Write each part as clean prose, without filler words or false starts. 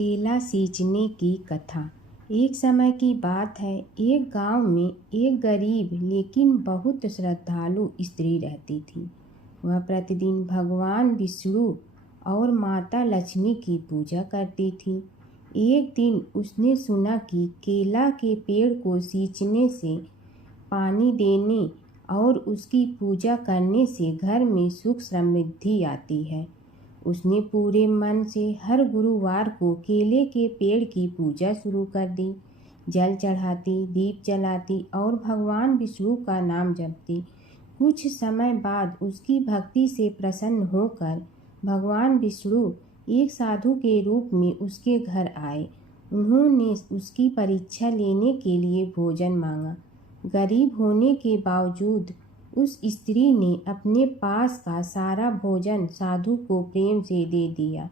केला सींचने की कथा। एक समय की बात है, एक गांव में एक गरीब लेकिन बहुत श्रद्धालु स्त्री रहती थी। वह प्रतिदिन भगवान विष्णु और माता लक्ष्मी की पूजा करती थी। एक दिन उसने सुना कि केला के पेड़ को सींचने से, पानी देने और उसकी पूजा करने से घर में सुख समृद्धि आती है। उसने पूरे मन से हर गुरुवार को केले के पेड़ की पूजा शुरू कर दी। जल चढ़ाती, दीप जलाती और भगवान विष्णु का नाम जपती। कुछ समय बाद उसकी भक्ति से प्रसन्न होकर भगवान विष्णु एक साधु के रूप में उसके घर आए। उन्होंने उसकी परीक्षा लेने के लिए भोजन मांगा। गरीब होने के बावजूद उस स्त्री ने अपने पास का सारा भोजन साधु को प्रेम से दे दिया।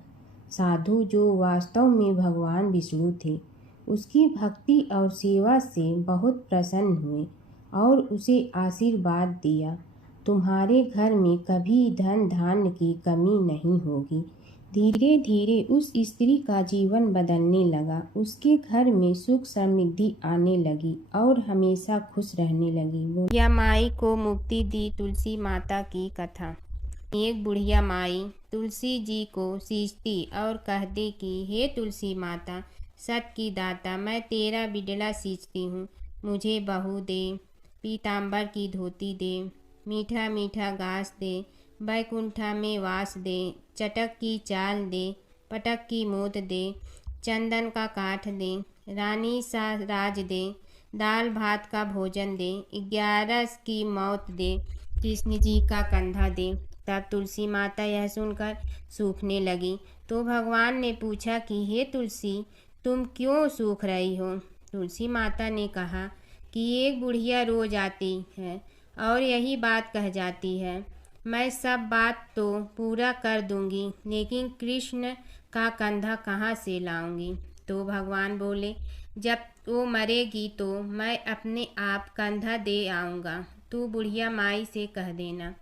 साधु, जो वास्तव में भगवान विष्णु थे, उसकी भक्ति और सेवा से बहुत प्रसन्न हुए और उसे आशीर्वाद दिया, तुम्हारे घर में कभी धन धान्य की कमी नहीं होगी। धीरे धीरे उस स्त्री का जीवन बदलने लगा। उसके घर में सुख समृद्धि आने लगी और हमेशा खुश रहने लगी। बुढ़िया माई को मुक्ति दी। तुलसी माता की कथा। एक बुढ़िया माई तुलसी जी को सींचती और कहती कि हे तुलसी माता, सत की दाता, मैं तेरा बिडला सींचती हूँ, मुझे बहू दे, पीताम्बर की धोती दे, मीठा मीठा घास दे, बैकुंठा में वास दे, चटक की चाल दे, पटक की मोत दे, चंदन का काठ दे, रानी सा राज दे, दाल भात का भोजन दे, 11 की मौत दे, कृष्ण जी का कंधा दे। तब तुलसी माता यह सुनकर सूखने लगी। तो भगवान ने पूछा कि हे तुलसी, तुम क्यों सूख रही हो? तुलसी माता ने कहा कि एक बुढ़िया रोज आती है और यही बात कह जाती है, मैं सब बात तो पूरा कर दूंगी, लेकिन कृष्ण का कंधा कहाँ से लाऊंगी? तो भगवान बोले, जब वो मरेगी तो मैं अपने आप कंधा दे आऊँगा, तू बुढ़िया माई से कह देना।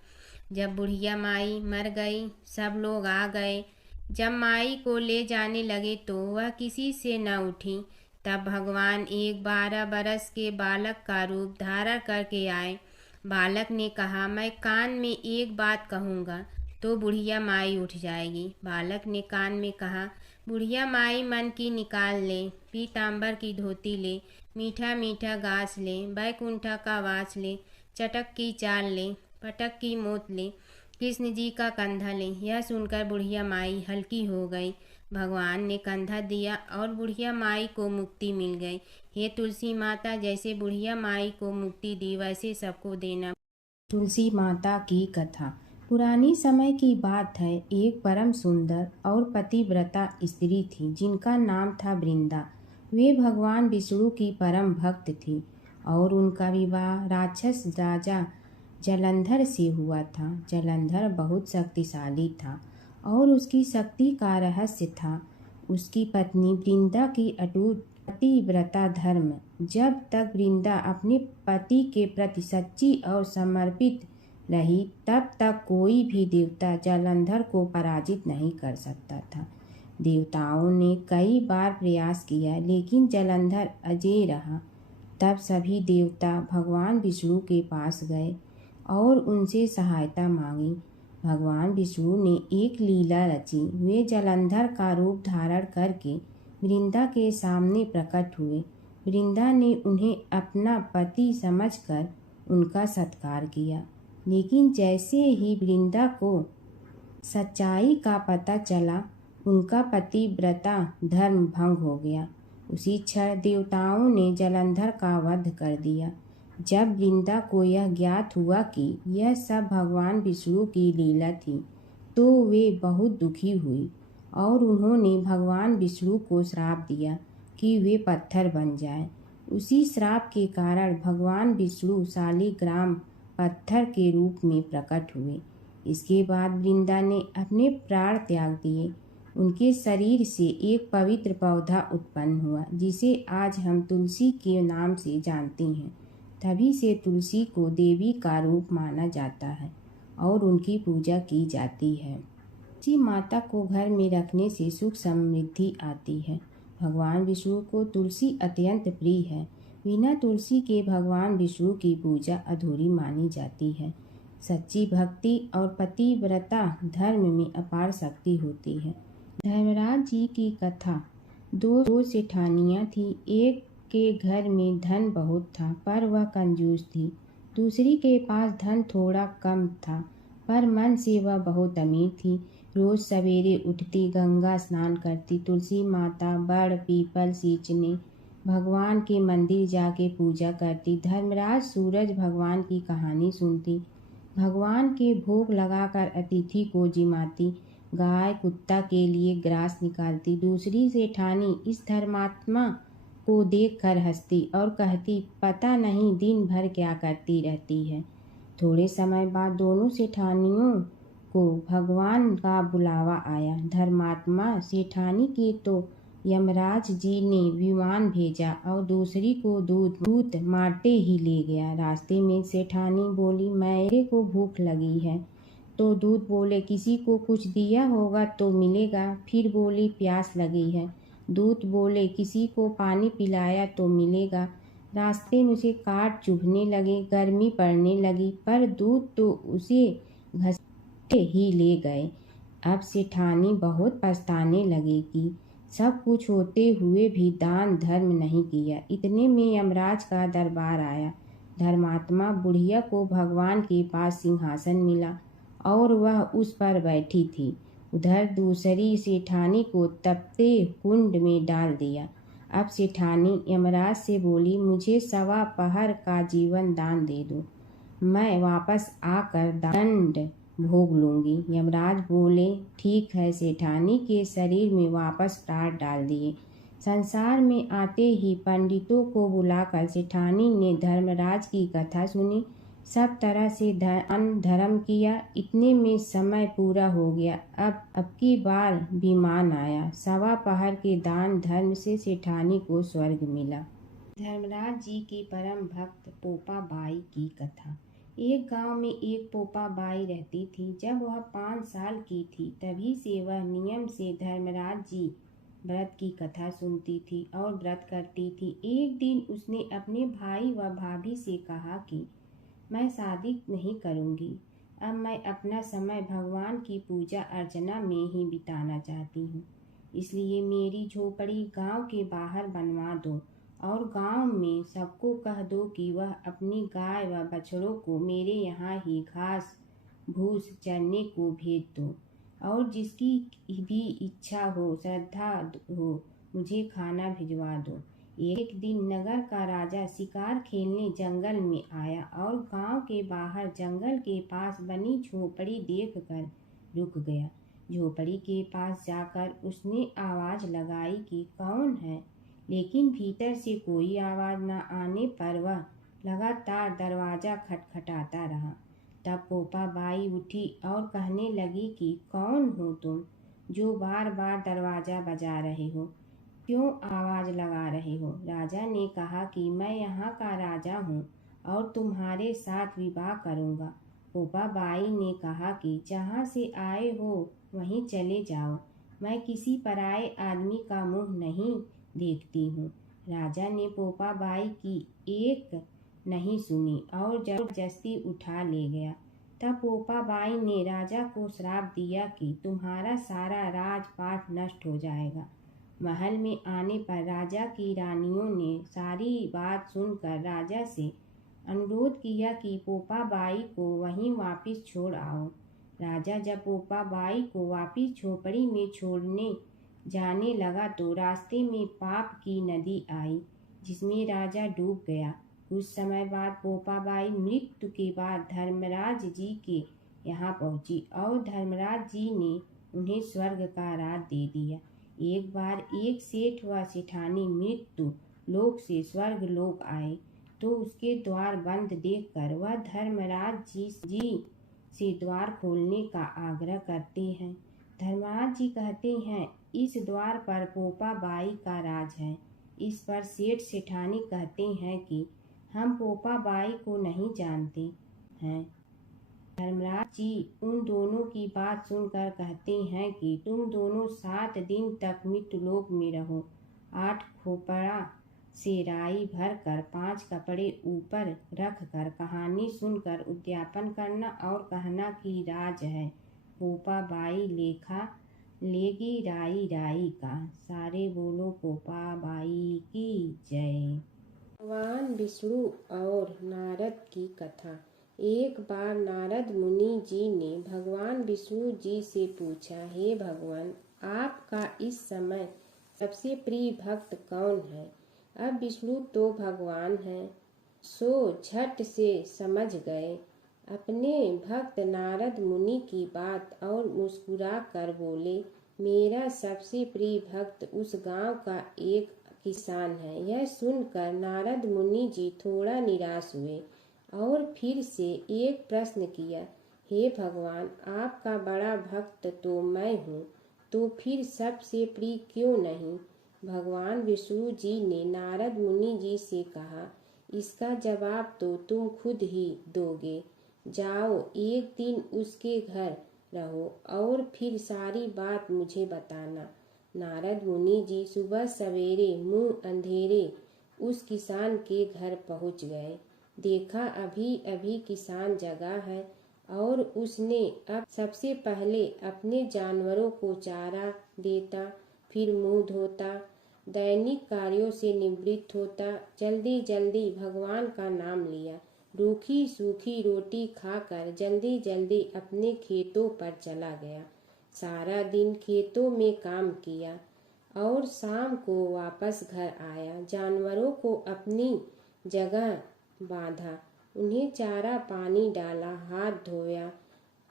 जब बुढ़िया माई मर गई, सब लोग आ गए। जब माई को ले जाने लगे तो वह किसी से न उठी। तब भगवान एक 12 बरस के बालक का रूप धारण करके आए। बालक ने कहा, मैं कान में एक बात कहूँगा तो बुढ़िया माई उठ जाएगी। बालक ने कान में कहा, बुढ़िया माई मन की निकाल ले, पीताम्बर की धोती ले, मीठा मीठा घास ले, बैकुंठा का वास ले, चटक की चाल ले, पटक की मोत ले, कृष्ण जी का कंधा ले। यह सुनकर बुढ़िया माई हल्की हो गई। भगवान ने कंधा दिया और बुढ़िया माई को मुक्ति मिल गई। हे तुलसी माता, जैसे बुढ़िया माई को मुक्ति दी वैसे सबको देना। तुलसी माता की कथा। पुरानी समय की बात है, एक परम सुंदर और पतिव्रता स्त्री थी जिनका नाम था वृंदा। वे भगवान विष्णु की परम भक्त थी और उनका विवाह राक्षस राजा जलंधर से हुआ था। जलंधर बहुत शक्तिशाली था और उसकी शक्ति का रहस्य था उसकी पत्नी वृंदा की अटूट पतिव्रता धर्म। जब तक वृंदा अपने पति के प्रति सच्ची और समर्पित रही, तब तक कोई भी देवता जलंधर को पराजित नहीं कर सकता था। देवताओं ने कई बार प्रयास किया, लेकिन जलंधर अजेय रहा। तब सभी देवता भगवान विष्णु के पास गए और उनसे सहायता मांगी। भगवान विष्णु ने एक लीला रची। वे जलंधर का रूप धारण करके वृंदा के सामने प्रकट हुए। वृंदा ने उन्हें अपना पति समझकर उनका सत्कार किया, लेकिन जैसे ही वृंदा को सच्चाई का पता चला, उनका पतिव्रता धर्म भंग हो गया। उसी क्षण देवताओं ने जलंधर का वध कर दिया। जब वृंदा को यह ज्ञात हुआ कि यह सब भगवान विष्णु की लीला थी, तो वे बहुत दुखी हुई और उन्होंने भगवान विष्णु को श्राप दिया कि वे पत्थर बन जाएं। उसी श्राप के कारण भगवान विष्णु शालिग्राम पत्थर के रूप में प्रकट हुए। इसके बाद वृंदा ने अपने प्राण त्याग दिए। उनके शरीर से एक पवित्र पौधा उत्पन्न हुआ, जिसे आज हम तुलसी के नाम से जानते हैं। तभी से तुलसी को देवी का रूप माना जाता है और उनकी पूजा की जाती है। तुलसी माता को घर में रखने से सुख समृद्धि आती है। भगवान विष्णु को तुलसी अत्यंत प्रिय है। बिना तुलसी के भगवान विष्णु की पूजा अधूरी मानी जाती है। सच्ची भक्ति और पतिव्रता धर्म में अपार शक्ति होती है। धर्मराज जी की कथा। दो सेठानियाँ थीं। एक के घर में धन बहुत था पर वह कंजूस थी। दूसरी के पास धन थोड़ा कम था पर मन से वह बहुत अमीर थी। रोज सवेरे उठती, गंगा स्नान करती, तुलसी माता, बड़ पीपल सींचने, भगवान के मंदिर जाके पूजा करती। धर्मराज सूरज भगवान की कहानी सुनती, भगवान के भोग लगाकर अतिथि को जिमाती, गाय कुत्ता के लिए ग्रास निकालती। दूसरी सेठानी इस धर्मात्मा को देखकर हंसती और कहती, पता नहीं दिन भर क्या करती रहती है। थोड़े समय बाद दोनों सेठानियों को भगवान का बुलावा आया। धर्मात्मा सेठानी के तो यमराज जी ने विमान भेजा और दूसरी को दूत मारते ही ले गया। रास्ते में सेठानी बोली, मेरे को भूख लगी है। तो दूत बोले, किसी को कुछ दिया होगा तो मिलेगा। फिर बोली, प्यास लगी है। दूत बोले, किसी को पानी पिलाया तो मिलेगा। रास्ते में उसे काट चुभने लगे, गर्मी पड़ने लगी, पर दूत तो उसे घसीटे ही ले गए। अब सेठानी बहुत पछताने लगी कि सब कुछ होते हुए भी दान धर्म नहीं किया। इतने में यमराज का दरबार आया। धर्मात्मा बुढ़िया को भगवान के पास सिंहासन मिला और वह उस पर बैठी थी। उधर दूसरी सेठानी को तपते कुंड में डाल दिया। अब सेठानी यमराज से बोली, मुझे 1.25 पहर का जीवन दान दे दो, मैं वापस आकर दंड भोग लूंगी। यमराज बोले, ठीक है। सेठानी के शरीर में वापस प्राण डाल दिए। संसार में आते ही पंडितों को बुलाकर सेठानी ने धर्मराज की कथा सुनी, सब तरह से दान धर्म किया। इतने में समय पूरा हो गया। अब की बार विमान आया। 1.25 पहर के दान धर्म से सेठानी को स्वर्ग मिला। धर्मराज जी की परम भक्त पोपा बाई की कथा। एक गांव में एक पोपा बाई रहती थी। जब वह 5 साल की थी तभी से वह नियम से धर्मराज जी व्रत की कथा सुनती थी और व्रत करती थी। एक दिन उसने अपने भाई व भाभी से कहा कि मैं शादी नहीं करूंगी, अब मैं अपना समय भगवान की पूजा अर्चना में ही बिताना चाहती हूँ। इसलिए मेरी झोपड़ी गांव के बाहर बनवा दो और गांव में सबको कह दो कि वह अपनी गाय व बछड़ों को मेरे यहाँ ही घास भूस चरने को भेज दो और जिसकी भी इच्छा हो, श्रद्धा हो, मुझे खाना भिजवा दो। एक दिन नगर का राजा शिकार खेलने जंगल में आया और गांव के बाहर जंगल के पास बनी झोपड़ी देखकर रुक गया। झोपड़ी के पास जाकर उसने आवाज लगाई कि कौन है, लेकिन भीतर से कोई आवाज न आने पर वह लगातार दरवाजा खटखटाता रहा। तब पोपा बाई उठी और कहने लगी कि कौन हो तुम जो बार बार दरवाजा बजा रहे हो, क्यों आवाज लगा रहे हो? राजा ने कहा कि मैं यहाँ का राजा हूँ और तुम्हारे साथ विवाह करूँगा। पोपा बाई ने कहा कि जहाँ से आए हो वहीं चले जाओ, मैं किसी पराये आदमी का मुंह नहीं देखती हूँ। राजा ने पोपा बाई की एक नहीं सुनी और जबरदस्ती उठा ले गया। तब पोपा बाई ने राजा को श्राप दिया कि तुम्हारा सारा राजपाट नष्ट हो जाएगा। महल में आने पर राजा की रानियों ने सारी बात सुनकर राजा से अनुरोध किया कि पोपा बाई को वहीं वापस छोड़ आओ। राजा जब पोपा बाई को वापस झोपड़ी में छोड़ने जाने लगा तो रास्ते में पाप की नदी आई जिसमें राजा डूब गया। कुछ समय बाद पोपा बाई मृत्यु के बाद धर्मराज जी के यहाँ पहुँची और धर्मराज जी ने उन्हें स्वर्ग का राज दे दिया। एक बार एक सेठ व सेठानी मृत्यु लोक से स्वर्ग लोक आए तो उसके द्वार बंद देखकर वह धर्मराज जी से द्वार खोलने का आग्रह करते हैं। धर्मराज जी कहते हैं, इस द्वार पर पोपा बाई का राज है। इस पर सेठ सेठानी कहते हैं कि हम पोपा बाई को नहीं जानते हैं। धर्मराज जी उन दोनों की बात सुनकर कहते हैं कि तुम दोनों 7 दिन तक मृत्युलोक में रहो। 8 खोपड़ा से राई भरकर 5 कपड़े ऊपर रख कर कहानी सुनकर उद्यापन करना और कहना कि राज है, पोपा बाई लेखा लेगी राई राई का। सारे बोलो पोपा बाई की जय। भगवान विष्णु और नारद की कथा। एक बार नारद मुनि जी ने भगवान विष्णु जी से पूछा, हे भगवान, आपका इस समय सबसे प्रिय भक्त कौन है? अब विष्णु तो भगवान हैं, सो झट से समझ गए अपने भक्त नारद मुनि की बात और मुस्कुरा कर बोले, मेरा सबसे प्रिय भक्त उस गांव का एक किसान है। यह सुनकर नारद मुनि जी थोड़ा निराश हुए और फिर से एक प्रश्न किया, हे भगवान, आपका बड़ा भक्त तो मैं हूँ, तो फिर सबसे प्रिय क्यों नहीं? भगवान विष्णु जी ने नारद मुनि जी से कहा, इसका जवाब तो तुम खुद ही दोगे। जाओ, एक दिन उसके घर रहो और फिर सारी बात मुझे बताना। नारद मुनि जी सुबह सवेरे मुंह अंधेरे उस किसान के घर पहुंच गए। देखा अभी अभी किसान जगा है और उसने अब सबसे पहले अपने जानवरों को चारा देता, फिर मुंह धोता, दैनिक कार्यों से निवृत्त होता, जल्दी जल्दी भगवान का नाम लिया, रूखी सूखी रोटी खाकर जल्दी जल्दी अपने खेतों पर चला गया। सारा दिन खेतों में काम किया और शाम को वापस घर आया। जानवरों को अपनी जगह बांधा, उन्हें चारा पानी डाला, हाथ धोया,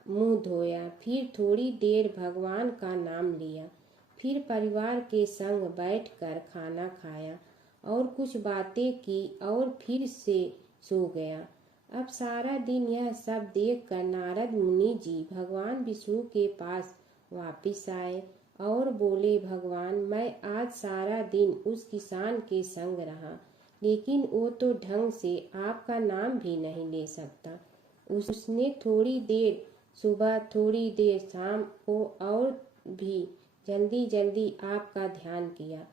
मुंह धोया, फिर थोड़ी देर भगवान का नाम लिया, फिर परिवार के संग बैठकर खाना खाया और कुछ बातें की और फिर से सो गया। अब सारा दिन यह सब देखकर नारद मुनि जी भगवान विष्णु के पास वापिस आए और बोले, भगवान, मैं आज सारा दिन उस किसान के संग रहा, लेकिन वो तो ढंग से आपका नाम भी नहीं ले सकता। उसने थोड़ी देर सुबह, थोड़ी देर शाम को और भी जल्दी जल्दी आपका ध्यान किया,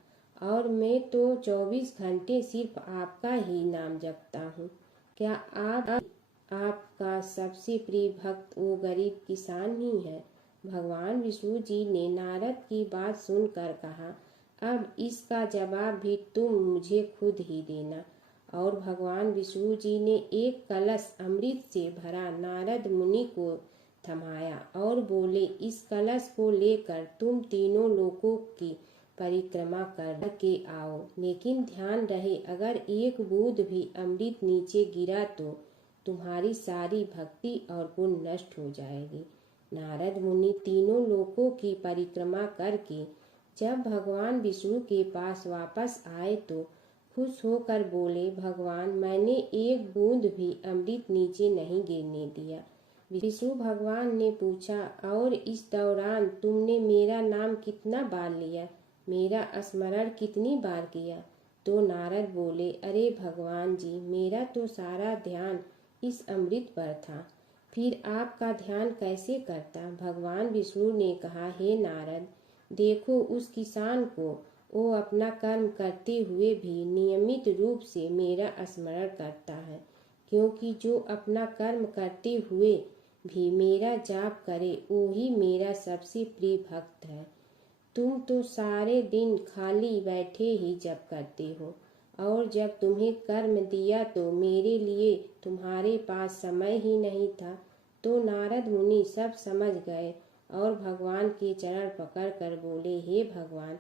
और मैं तो 24 घंटे सिर्फ आपका ही नाम जपता हूँ। क्या आपका सबसे प्रिय भक्त वो गरीब किसान ही है? भगवान विष्णु जी ने नारद की बात सुनकर कहा, अब इसका जवाब भी तुम मुझे खुद ही देना। और भगवान विष्णु जी ने एक कलश अमृत से भरा नारद मुनि को थमाया और बोले, इस कलश को लेकर तुम तीनों लोकों की परिक्रमा करके आओ, लेकिन ध्यान रहे अगर एक बूंद भी अमृत नीचे गिरा तो तुम्हारी सारी भक्ति और पुण्य नष्ट हो जाएगी। नारद मुनि तीनों लोकों की परिक्रमा करके जब भगवान विष्णु के पास वापस आए तो खुश होकर बोले, भगवान, मैंने एक बूंद भी अमृत नीचे नहीं गिरने दिया। विष्णु भगवान ने पूछा, और इस दौरान तुमने मेरा नाम कितना बार लिया, मेरा स्मरण कितनी बार किया? तो नारद बोले, अरे भगवान जी, मेरा तो सारा ध्यान इस अमृत पर था, फिर आपका ध्यान कैसे करता? भगवान विष्णु ने कहा, हे नारद, देखो उस किसान को, वो अपना कर्म करते हुए भी नियमित रूप से मेरा स्मरण करता है, क्योंकि जो अपना कर्म करते हुए भी मेरा जाप करे वो ही मेरा सबसे प्रिय भक्त है। तुम तो सारे दिन खाली बैठे ही जप करते हो, और जब तुम्हें कर्म दिया तो मेरे लिए तुम्हारे पास समय ही नहीं था। तो नारद मुनि सब समझ गए और भगवान के चरण पकड़ कर बोले, हे भगवान,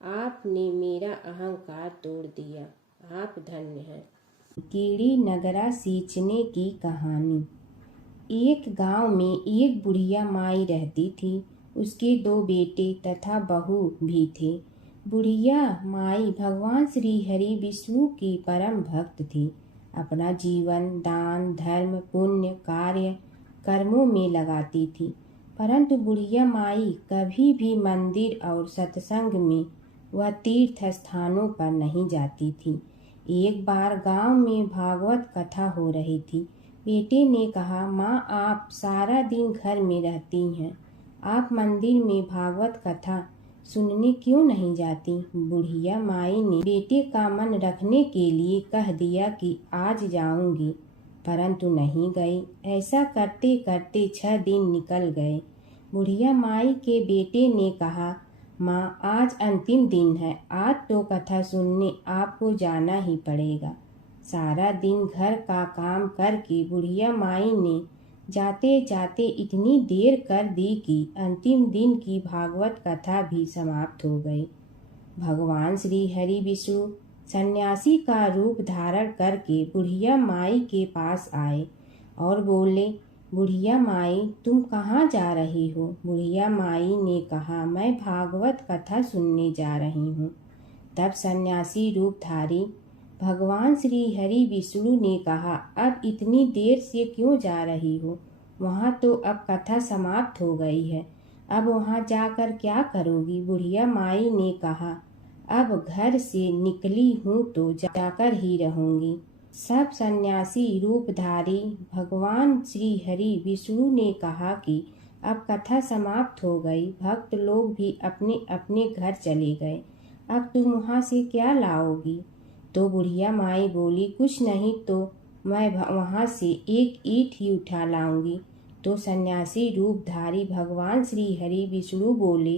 आपने मेरा अहंकार तोड़ दिया, आप धन्य हैं। कीड़ी नगरा सींचने की कहानी। एक गांव में एक बुढ़िया माई रहती थी। उसके 2 बेटे तथा बहू भी थे। बुढ़िया माई भगवान श्री हरि विष्णु की परम भक्त थी। अपना जीवन दान धर्म पुण्य कार्य कर्मों में लगाती थी, परंतु बुढ़िया माई कभी भी मंदिर और सत्संग में व तीर्थ स्थानों पर नहीं जाती थी। एक बार गांव में भागवत कथा हो रही थी। बेटे ने कहा, माँ आप सारा दिन घर में रहती हैं, आप मंदिर में भागवत कथा सुनने क्यों नहीं जाती? बुढ़िया माई ने बेटे का मन रखने के लिए कह दिया कि आज जाऊंगी, परंतु नहीं गई। ऐसा करते करते 6 दिन निकल गए। बुढ़िया माई के बेटे ने कहा, माँ आज अंतिम दिन है, आज तो कथा सुनने आपको जाना ही पड़ेगा। सारा दिन घर का काम करके बुढ़िया माई ने जाते जाते इतनी देर कर दी कि अंतिम दिन की भागवत कथा भी समाप्त हो गई। भगवान श्री हरि विष्णु सन्यासी का रूप धारण करके बुढ़िया माई के पास आए और बोले, बुढ़िया माई तुम कहाँ जा रही हो? बुढ़िया माई ने कहा, मैं भागवत कथा सुनने जा रही हूँ। तब सन्यासी रूपधारी भगवान श्री हरि विष्णु ने कहा, अब इतनी देर से क्यों जा रही हो? वहाँ तो अब कथा समाप्त हो गई है, अब वहाँ जाकर क्या करोगी? बुढ़िया माई ने कहा, अब घर से निकली हूँ तो जाकर ही रहूंगी। सब सन्यासी रूपधारी भगवान श्री हरि विष्णु ने कहा कि अब कथा समाप्त हो गई, भक्त लोग भी अपने अपने घर चले गए, अब तुम वहाँ से क्या लाओगी? तो बुढ़िया माई बोली, कुछ नहीं तो मैं वहाँ से एक ईंट ही उठा लाऊंगी। तो सन्यासी रूपधारी भगवान श्री हरि विष्णु बोले,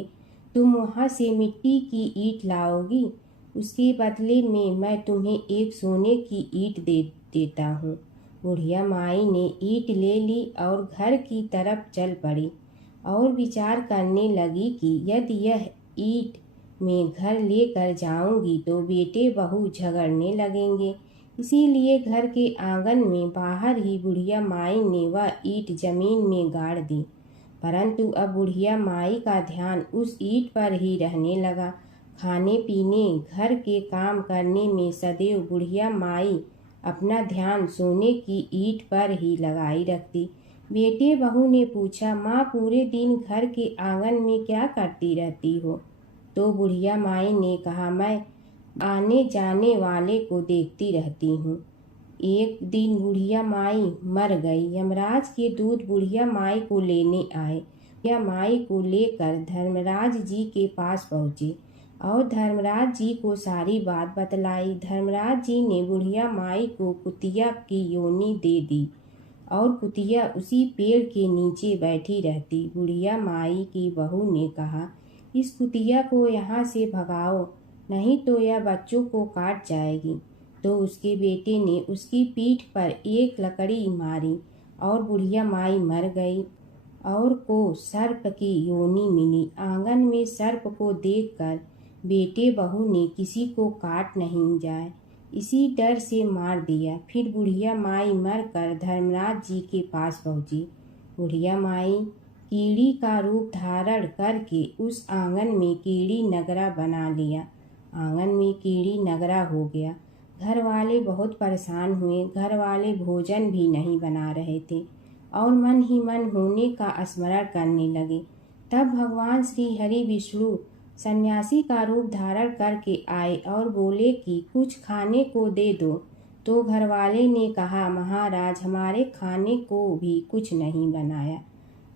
तुम वहाँ से मिट्टी की ईंट लाओगी, उसके बदले में मैं तुम्हें एक सोने की ईंट दे देता हूँ। बुढ़िया माई ने ईंट ले ली और घर की तरफ चल पड़ी और विचार करने लगी कि यदि यह ईंट मैं घर लेकर जाऊंगी तो बेटे बहू झगड़ने लगेंगे, इसीलिए घर के आंगन में बाहर ही बुढ़िया माई ने वह ईंट जमीन में गाड़ दी। परंतु अब बुढ़िया माई का ध्यान उस ईंट पर ही रहने लगा। खाने पीने घर के काम करने में सदैव बुढ़िया माई अपना ध्यान सोने की ईंट पर ही लगाई रखती। बेटे बहू ने पूछा, माँ पूरे दिन घर के आंगन में क्या करती रहती हो? तो बुढ़िया माई ने कहा, मैं आने जाने वाले को देखती रहती हूँ। एक दिन बुढ़िया माई मर गई। यमराज के दूत बुढ़िया माई को लेने आए। बुढ़िया माई को लेकर धर्मराज जी के पास पहुँचे और धर्मराज जी को सारी बात बतलाई। धर्मराज जी ने बुढ़िया माई को कुतिया की योनि दे दी और कुतिया उसी पेड़ के नीचे बैठी रहती। बुढ़िया माई की बहू ने कहा, इस कुतिया को यहाँ से भगाओ, नहीं तो यह बच्चों को काट जाएगी। तो उसके बेटे ने उसकी पीठ पर एक लकड़ी मारी और बुढ़िया माई मर गई और को सर्प की योनि मिली। आंगन में सर्प को देखकर बेटे बहू ने किसी को काट नहीं जाए इसी डर से मार दिया। फिर बुढ़िया माई मरकर धर्मराज जी के पास पहुंची। बुढ़िया माई कीड़ी का रूप धारण करके उस आंगन में कीड़ी नगरा बना लिया। आंगन में कीड़ी नगरा हो गया। घर वाले बहुत परेशान हुए। घर वाले भोजन भी नहीं बना रहे थे और मन ही मन होने का स्मरण करने लगे। तब भगवान श्री हरि विष्णु सन्यासी का रूप धारण करके आए और बोले कि कुछ खाने को दे दो। तो घर वाले ने कहा, महाराज हमारे खाने को भी कुछ नहीं बनाया,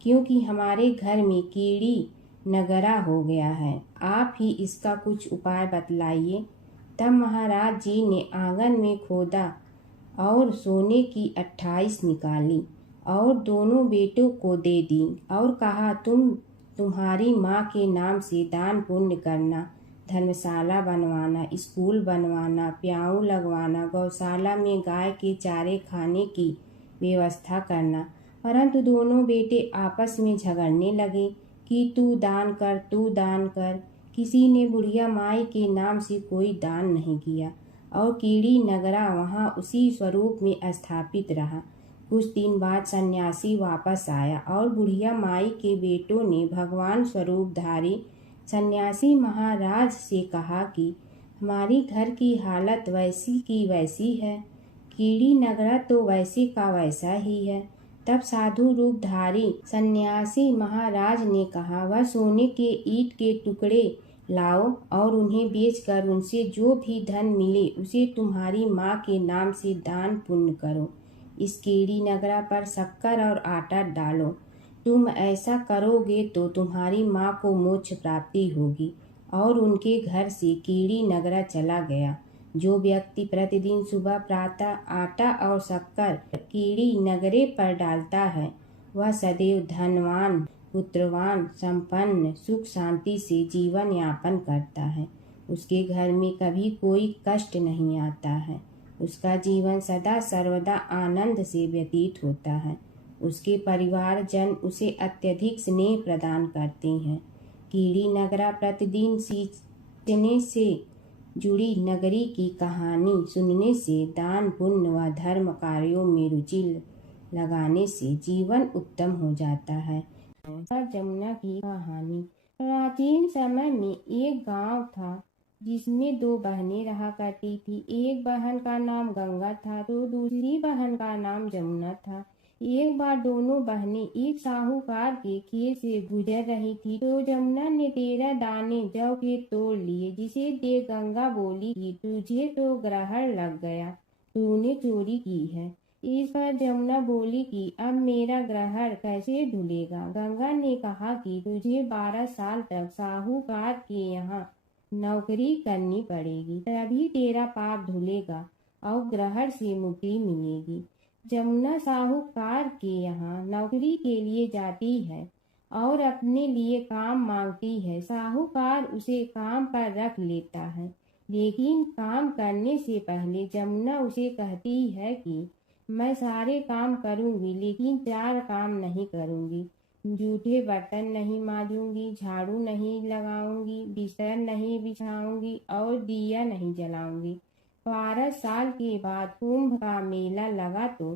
क्योंकि हमारे घर में कीड़ी नगरा हो गया है, आप ही इसका कुछ उपाय बतलाइए। तब महाराज जी ने आंगन में खोदा और सोने की 28 निकाली और दोनों बेटों को दे दी और कहा, तुम्हारी माँ के नाम से दान पुण्य करना, धर्मशाला बनवाना, स्कूल बनवाना, प्याऊ लगवाना, गौशाला में गाय के चारे खाने की व्यवस्था करना। परंतु दोनों बेटे आपस में झगड़ने लगे कि तू दान कर, तू दान कर। किसी ने बुढ़िया माई के नाम से कोई दान नहीं किया और कीड़ी नगरा वहाँ उसी स्वरूप में स्थापित रहा। कुछ दिन बाद सन्यासी वापस आया और बुढ़िया माई के बेटों ने भगवान स्वरूपधारी सन्यासी महाराज से कहा कि हमारी घर की हालत वैसी की वैसी है, कीड़ी नगरा तो वैसे का वैसा ही है। तब साधु रूपधारी सन्यासी महाराज ने कहा, वह सोने के ईंट के टुकड़े लाओ और उन्हें बेचकर उनसे जो भी धन मिले उसे तुम्हारी माँ के नाम से दान पुण्य करो। इस कीड़ी नगरा पर शक्कर और आटा डालो। तुम ऐसा करोगे तो तुम्हारी माँ को मोक्ष प्राप्ति होगी। और उनके घर से कीड़ी नगरा चला गया। जो व्यक्ति प्रतिदिन सुबह प्रातः आटा और शक्कर कीड़ी नगरे पर डालता है, वह सदैव धनवान, पुत्रवान, संपन्न, सुख शांति से जीवन यापन करता है। उसके घर में कभी कोई कष्ट नहीं आता है। उसका जीवन सदा सर्वदा आनंद से व्यतीत होता है। उसके परिवारजन उसे अत्यधिक स्नेह प्रदान करते हैं। कीड़ी नगरा प्रतिदिन सींचने से जुड़ी नगरी की कहानी सुनने से, दान पुण्य व धर्म कार्यों में रुचि लगाने से जीवन उत्तम हो जाता है। जमुना की कहानी। प्राचीन समय में एक गांव था जिसमें दो बहनें रहा करती थी। एक बहन का नाम गंगा था तो दूसरी बहन का नाम जमुना था। एक बार दोनों बहनें एक साहूकार के खेत से गुजर रही थी तो जमुना ने 13 दाने जौ के तोड़ लिए, जिसे देख गंगा बोली कि तुझे तो ग्रहण लग गया, तूने चोरी की है। इस पर जमुना बोली कि अब मेरा ग्रहण कैसे धुलेगा। गंगा ने कहा कि तुझे 12 साल तक साहूकार के यहाँ नौकरी करनी पड़ेगी, तभी तेरा पाप धुलेगा और ग्रहण से मुक्ति मिलेगी। जमुना साहूकार के यहाँ नौकरी के लिए जाती है और अपने लिए काम मांगती है। साहूकार उसे काम पर रख लेता है, लेकिन काम करने से पहले जमुना उसे कहती है कि मैं सारे काम करूंगी, लेकिन 4 काम नहीं करूंगी। जूठे बर्तन नहीं मांजूंगी, झाड़ू नहीं लगाऊंगी, बिस्तर नहीं बिछाऊंगी और दिया नहीं जलाऊंगी। 12 साल के बाद कुंभ का मेला लगा तो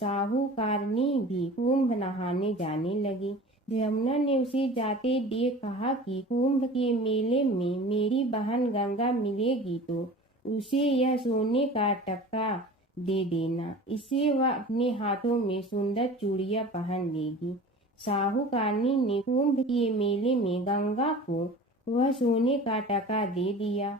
साहूकारनी भी कुंभ नहाने जाने लगी। जमुना ने उसे जाते देख कहा कि कुंभ के मेले में मेरी बहन गंगा मिलेगी तो उसे यह सोने का टक्का दे देना, इससे वह अपने हाथों में सुंदर चूड़ियां पहन लेगी। साहूकारनी ने कुंभ के मेले में गंगा को वह सोने का टका दे दिया।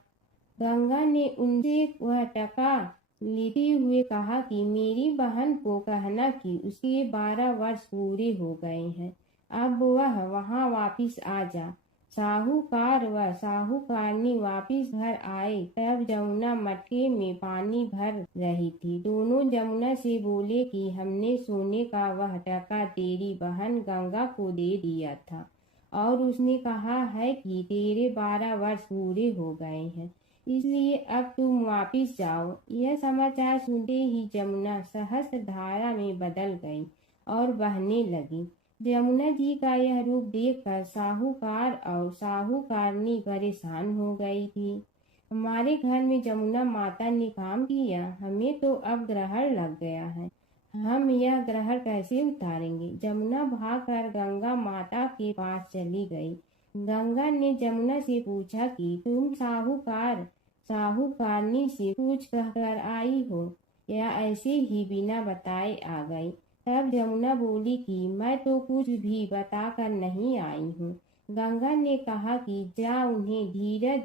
गंगा ने उनसे वह टका लेते हुए कहा कि मेरी बहन को कहना कि उसके 12 वर्ष पूरे हो गए हैं, अब वह वहां वापिस आ जा। साहूकार व साहूकारनी वापिस घर आए तब जमुना मटके में पानी भर रही थी। दोनों जमुना से बोले कि हमने सोने का वह टका तेरी बहन गंगा को दे दिया था और उसने कहा है कि तेरे 12 वर्ष पूरे हो गए हैं, इसलिए अब तुम वापिस जाओ। यह समाचार सुनते ही जमुना सहस्त्र धारा में बदल गई और बहने लगी। जमुना जी का यह रूप देखकर साहूकार और साहूकारनी परेशान हो गई थी। हमारे घर में जमुना माता ने काम किया, हमें तो अब ग्रहण लग गया है, हम यह ग्रहण कैसे उतारेंगे। जमुना भागकर गंगा माता के पास चली गई। गंगा ने जमुना से पूछा कि तुम साहूकार साहूकारनी से कुछ कहकर आई हो या ऐसे ही बिना बताए आ गई। तब जमुना बोली कि मैं तो कुछ भी बताकर नहीं आई हूँ। गंगा ने कहा कि जा उन्हें धीरज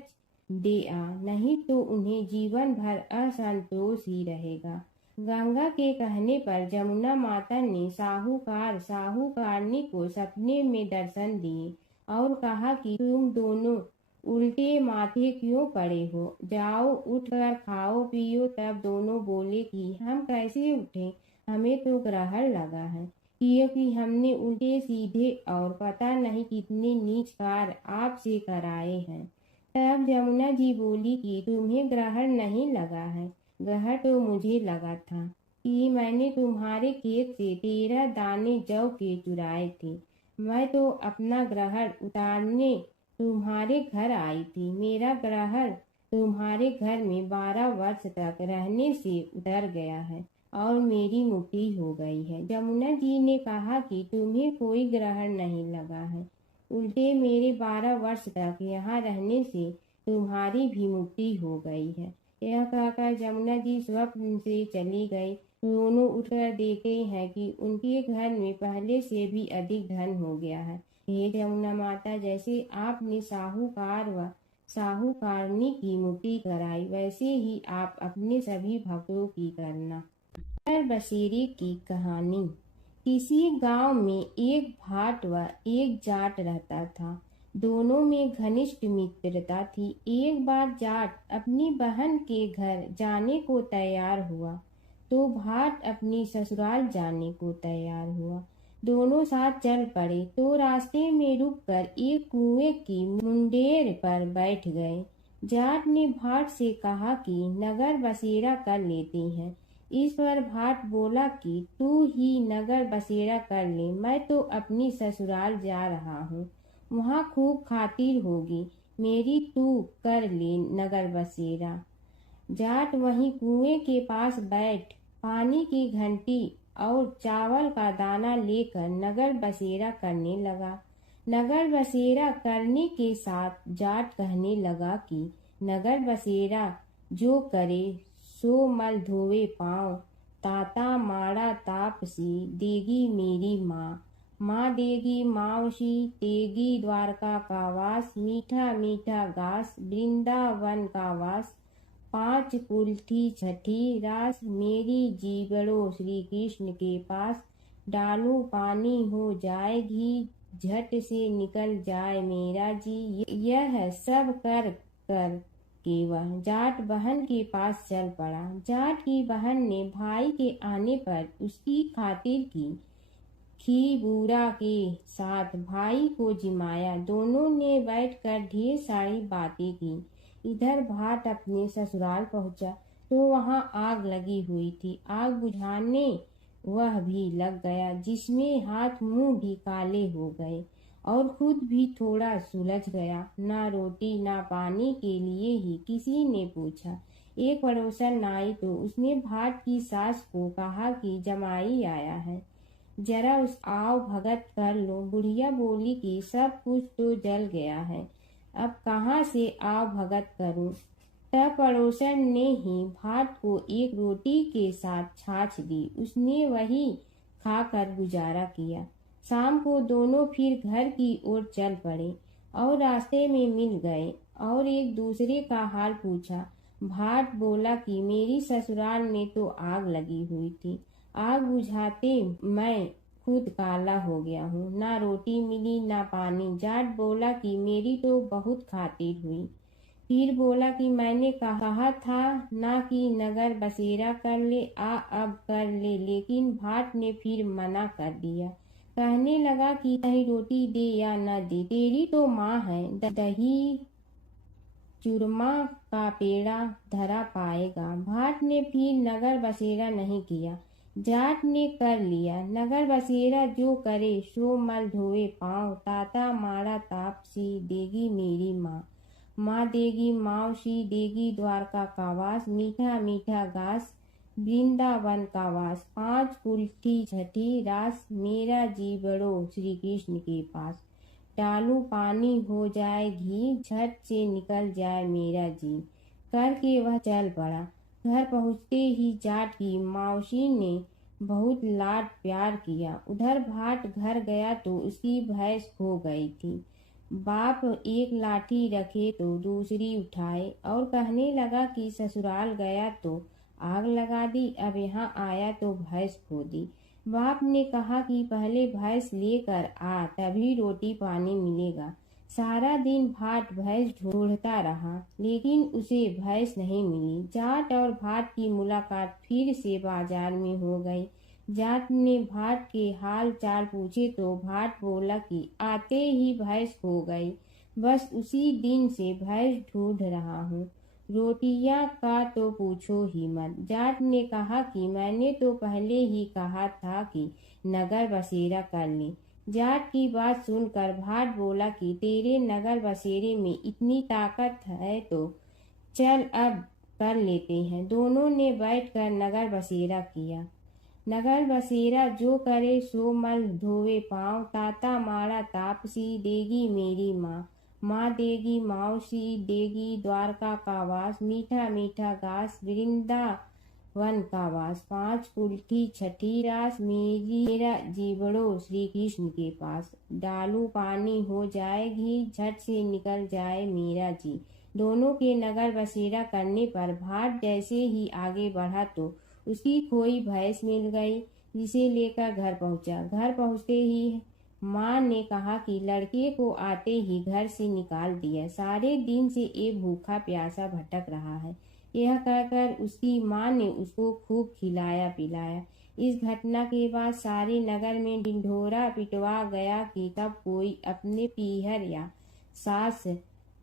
दे आ, नहीं तो उन्हें जीवन भर असंतोष ही रहेगा। गंगा के कहने पर जमुना माता ने साहूकार साहूकारनी को सपने में दर्शन दिए और कहा कि तुम दोनों उल्टे माथे क्यों पड़े हो, जाओ उठकर खाओ पियो। तब दोनों बोले कि हम कैसे उठें, हमें तो ग्रहण लगा है, क्योंकि हमने उल्टे सीधे और पता नहीं कितने नीच कार्य आपसे कराए हैं। तब जमुना जी बोली कि तुम्हें ग्रहण नहीं लगा है, ग्रहण तो मुझे लगा था कि मैंने तुम्हारे खेत से 13 दाने जौ के चुराए थे। मैं तो अपना ग्रहण उतारने तुम्हारे घर आई थी। मेरा ग्रहण तुम्हारे घर में 12 वर्ष तक रहने से उतर गया है और मेरी मुक्ति हो गई है। जमुना जी ने कहा कि तुम्हें कोई ग्रहण नहीं लगा है, उल्टे मेरे 12 वर्ष तक यहाँ रहने से तुम्हारी भी मुक्ति हो गई है। यह कहकर जमुना जी स्वप्न से चली गई। दोनों उठकर देखते हैं कि उनके घर में पहले से भी अधिक धन हो गया है। हे जमुना माता, जैसे आपने साहूकार व साहूकारनी की मुक्ति कराई, वैसे ही आप अपने सभी भक्तों की करना। नगर बसेरे की कहानी। किसी गांव में एक भाट व एक जाट रहता था। दोनों में घनिष्ठ मित्रता थी। एक बार जाट अपनी बहन के घर जाने को तैयार हुआ तो भाट अपनी ससुराल जाने को तैयार हुआ। दोनों साथ चल पड़े तो रास्ते में रुककर एक कुएं की मुंडेर पर बैठ गए। जाट ने भाट से कहा कि नगर बसेरा कर लेते हैं। इस पर भाट बोला कि तू ही नगर बसेरा कर ले, मैं तो अपनी ससुराल जा रहा हूँ, वहाँ खूब खातिर होगी मेरी, तू कर ले नगर बसेरा। जाट वहीं कुएं के पास बैठ पानी की घंटी और चावल का दाना लेकर नगर बसेरा करने लगा। नगर बसेरा करने के साथ जाट कहने लगा कि नगर बसेरा जो करे सो मल धोवे पाँव, ताता माड़ा तापसी देगी मेरी माँ, माँ देगी मावशी तेगी द्वारका का वास, मीठा मीठा घास वृंदावन का वास, पाँच कुल्ठी छठी रास मेरी जीवड़ो श्री कृष्ण के पास, डालू पानी हो जाए घी झट से निकल जाए मेरा जी। यह सब कर कर के वह जाट बहन के पास चल पड़ा। जाट की बहन ने भाई के आने पर उसकी खातिर की। खी बूरा के साथ भाई को जिमाया। दोनों ने बैठकर ढेर सारी बातें की। इधर भाट अपने ससुराल पहुंचा तो वहां आग लगी हुई थी। आग बुझाने वह भी लग गया, जिसमें हाथ मुंह भी काले हो गए और खुद भी थोड़ा सुलझ गया। ना रोटी ना पानी के लिए ही किसी ने पूछा। एक पड़ोसन आई तो उसने भाट की सास को कहा कि जमाई आया है, जरा उस आओ भगत कर लो। बुढ़िया बोली कि सब कुछ तो जल गया है, अब कहाँ से आओ भगत करूं। तब पड़ोसन ने ही भाट को एक रोटी के साथ छाछ दी। उसने वही खाकर गुजारा किया। शाम को दोनों फिर घर की ओर चल पड़े और रास्ते में मिल गए और एक दूसरे का हाल पूछा। भाट बोला कि मेरी ससुराल में तो आग लगी हुई थी, आग बुझाते मैं खुद काला हो गया हूँ, ना रोटी मिली ना पानी। जाट बोला कि मेरी तो बहुत खातिर हुई। फिर बोला कि मैंने कहा था ना कि नगर बसेरा कर ले, अब कर ले, लेकिन भाट ने फिर मना कर दिया। कहने लगा कि चाहे रोटी दे या न दे, तेरी तो माँ है, दही चूरमा का पेड़ा धरा पाएगा। भाट ने फिर नगर बसेरा नहीं किया। जाट ने कर लिया। नगर बसेरा जो करे सो मल धोवे पाँव, ताता माड़ा तापसी देगी मेरी माँ, माँ देगी मावशी देगी द्वारका का वास, मीठा मीठा घास वृंदावन का वास, पाँच कुल्ठी छठी रास मेरा जीवड़ो श्री कृष्ण के पास, डालू पानी हो जाए घी झट से निकल जाए मेरा जी। करके वह चल पड़ा। घर पहुँचते ही जाट की मावशी ने बहुत लाड प्यार किया। उधर भाट घर गया तो उसकी भैंस खो गई थी। बाप एक लाठी रखे तो दूसरी उठाए और कहने लगा कि ससुराल गया तो आग लगा दी, अब यहाँ आया तो भैंस खो दी। बाप ने कहा कि पहले भैंस लेकर आ, तभी रोटी पानी मिलेगा। सारा दिन भाट भैंस ढूंढता रहा, लेकिन उसे भैंस नहीं मिली। जाट और भाट की मुलाकात फिर से बाजार में हो गई। जाट ने भाट के हाल चाल पूछे तो भाट बोला कि आते ही भैंस खो गई, बस उसी दिन से भैंस ढूंढ रहा हूँ। रोटियां का तो पूछो ही मत। जाट ने कहा कि मैंने तो पहले ही कहा था कि नगर बसेरा कर ले। जाट की बात सुनकर भाट बोला कि तेरे नगर बसेरे में इतनी ताकत है तो चल अब कर लेते हैं। दोनों ने बैठकर नगर बसेरा किया। नगर बसेरा जो करे सो मल धोवे पाँव, ताता माड़ा तापसी देगी मेरी माँ, माँ देगी मावशी देगी द्वारका का वास, मीठा मीठा घास वृंदावन का वास, पाँच कुल्ठी छठी रास मेरा जीवड़ो श्री कृष्ण के पास, डालू पानी हो जाए घी झट से निकल जाए मेरा जी। दोनों के नगर बसेरा करने पर भाट जैसे ही आगे बढ़ा तो उसकी खोई भैंस मिल गई, जिसे लेकर घर पहुंचा। घर पहुंचते ही माँ ने कहा कि लड़के को आते ही घर से निकाल दिया, सारे दिन से एक भूखा प्यासा भटक रहा है। यह कहकर उसकी माँ ने उसको खूब खिलाया पिलाया। इस घटना के बाद सारे नगर में ढिंढोरा पिटवा गया कि तब कोई अपने पीहर या सास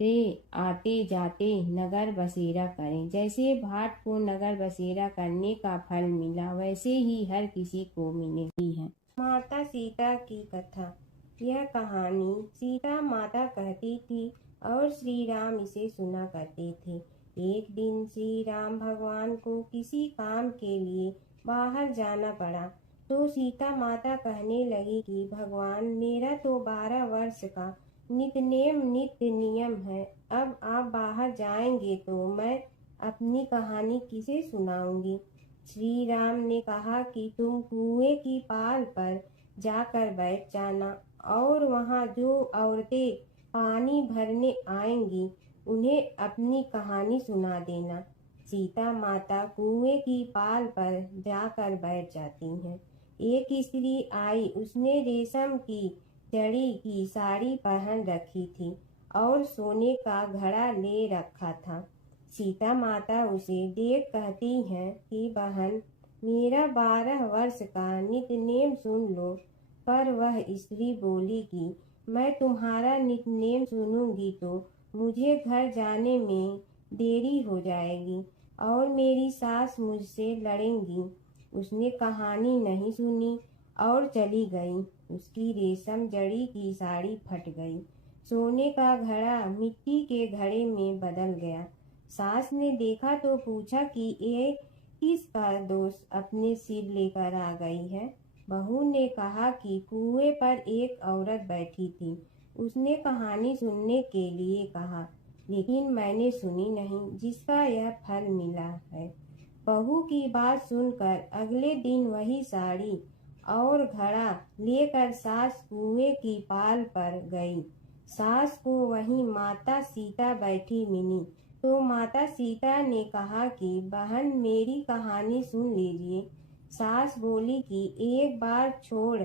से आते जाते नगर बसेरा करें। जैसे भाट को नगर बसेरा करने का फल मिला, वैसे ही हर किसी को मिलती है। माता सीता की कथा। यह कहानी सीता माता कहती थी और श्री राम इसे सुना करते थे। एक दिन श्री राम भगवान को किसी काम के लिए बाहर जाना पड़ा, तो सीता माता कहने लगी कि भगवान, मेरा तो 12 वर्ष का नित्य नियम है। अब आप बाहर जाएंगे तो मैं अपनी कहानी किसे सुनाऊंगी। श्री राम ने कहा कि तुम कुएं की पाल पर जाकर बैठ जाना और वहां जो औरतें पानी भरने आएंगी उन्हें अपनी कहानी सुना देना। सीता माता कुएं की पाल पर जाकर बैठ जाती हैं। एक स्त्री आई, उसने रेशम की जड़ी की साड़ी पहन रखी थी और सोने का घड़ा ले रखा था। सीता माता उसे देख कहती हैं कि बहन, मेरा 12 वर्ष का नित्य सुन लो। पर वह स्त्री बोली कि मैं तुम्हारा नित्य सुनूंगी तो मुझे घर जाने में देरी हो जाएगी और मेरी सास मुझसे लड़ेंगी। उसने कहानी नहीं सुनी और चली गई। उसकी रेशम जड़ी की साड़ी फट गई, सोने का घड़ा मिट्टी के घड़े में बदल गया। सास ने देखा तो पूछा कि ये किसका दोष अपने सिर लेकर आ गई है। बहू ने कहा कि कुएं पर एक औरत बैठी थी, उसने कहानी सुनने के लिए कहा, लेकिन मैंने सुनी नहीं, जिसका यह फल मिला है। बहू की बात सुनकर अगले दिन वही साड़ी और घड़ा लेकर सास कुएं की पाल पर गई। सास को वहीं माता सीता बैठी मिली, तो माता सीता ने कहा कि बहन, मेरी कहानी सुन लीजिए। सास बोली कि एक बार छोड़,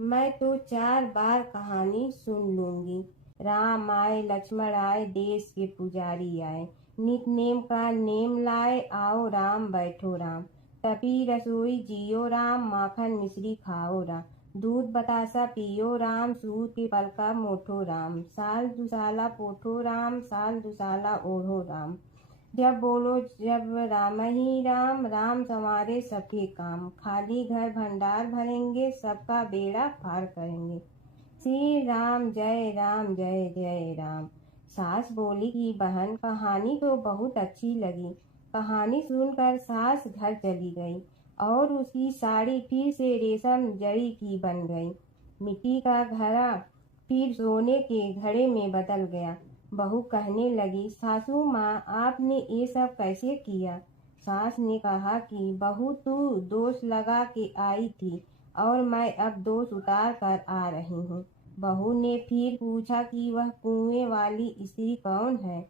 मैं तो 4 बार कहानी सुन लूंगी। राम आए लक्ष्मण आए, देश के पुजारी आए, नित नेम का नेम लाए, आओ राम बैठो राम। तपी रसोई जियो राम, माखन मिश्री खाओ राम। दूध बतासा पियो राम, सूत के पलका मोठो राम। साल दुसाला पोठो राम, साल दुसाला ओढ़ो राम। जब बोलो जब राम ही राम, राम संवारे सबके काम। खाली घर भंडार भरेंगे, सबका बेड़ा पार करेंगे। श्री राम जय राम जय जय राम। सास बोली कि बहन, कहानी तो बहुत अच्छी लगी। कहानी सुनकर सास घर चली गई और उसकी साड़ी फिर से रेशम जड़ी की बन गई। मिट्टी का घड़ा फिर सोने के घड़े में बदल गया। बहू कहने लगी, सासू माँ, आपने ये सब कैसे किया। सास ने कहा कि बहू, तू दोष लगा के आई थी और मैं अब दोष उतार कर आ रही हूँ। बहू ने फिर पूछा कि वह कुएं वाली स्त्री कौन है।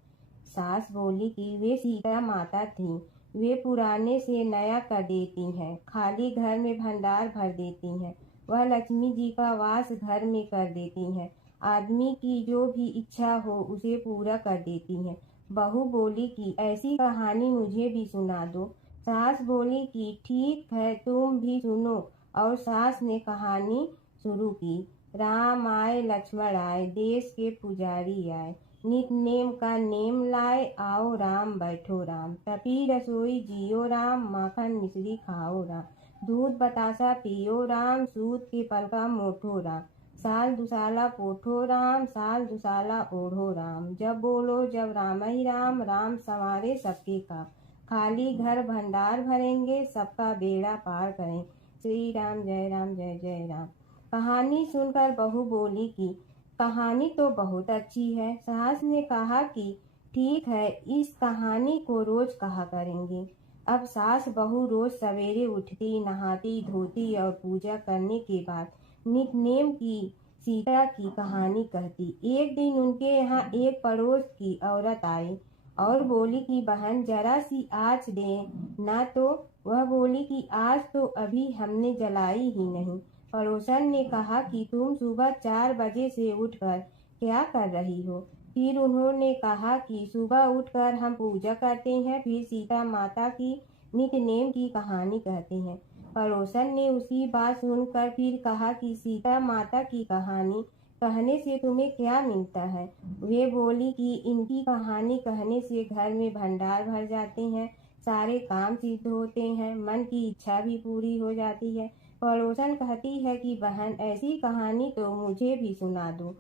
सास बोली कि वे सीता माता थी। वे पुराने से नया कर देती हैं, खाली घर में भंडार भर देती हैं। वह लक्ष्मी जी का वास घर में कर देती हैं। आदमी की जो भी इच्छा हो उसे पूरा कर देती हैं। बहू बोली कि ऐसी कहानी मुझे भी सुना दो। सास बोली कि ठीक है, तुम भी सुनो। और सास ने कहानी शुरू की। राम आए लक्ष्मण आए, देश के पुजारी आए, नित नेम का नेम लाए, आओ राम बैठो राम। तपी रसोई जियो राम, माखन मिश्री खाओ राम। दूध बतासा पियो राम, सूत के पलका मोठो राम। साल दुसाला पोठो राम, साल दुसाला ओढ़ो राम। जब बोलो जब राम ही राम, राम संवारे सबके काम। खाली घर भंडार भरेंगे, सबका बेड़ा पार करें। श्री राम जय जय राम। कहानी सुनकर बहू बोली कि कहानी तो बहुत अच्छी है। सास ने कहा कि ठीक है, इस कहानी को रोज कहा करेंगे। अब सास बहू रोज सवेरे उठती, नहाती धोती और पूजा करने के बाद नित नेम की सीता की कहानी कहती। एक दिन उनके यहाँ एक पड़ोस की औरत आई। और बोली कि बहन जरा सी आँच दे ना। तो वह बोली कि आज तो अभी हमने जलाई ही नहीं। पड़ोसन ने कहा कि तुम सुबह 4 बजे से उठकर क्या कर रही हो? फिर उन्होंने कहा कि सुबह उठकर हम पूजा करते हैं, फिर सीता माता की नित्य-नेम की कहानी कहते हैं। पड़ोसन ने उसकी बात सुनकर फिर कहा कि सीता माता की कहानी कहने से तुम्हें क्या मिलता है? वे बोली कि इनकी कहानी कहने से घर में भंडार भर जाते हैं, सारे काम सिद्ध होते हैं, मन की इच्छा भी पूरी हो जाती है। पड़ोसन कहती है कि बहन ऐसी कहानी तो मुझे भी सुना दो।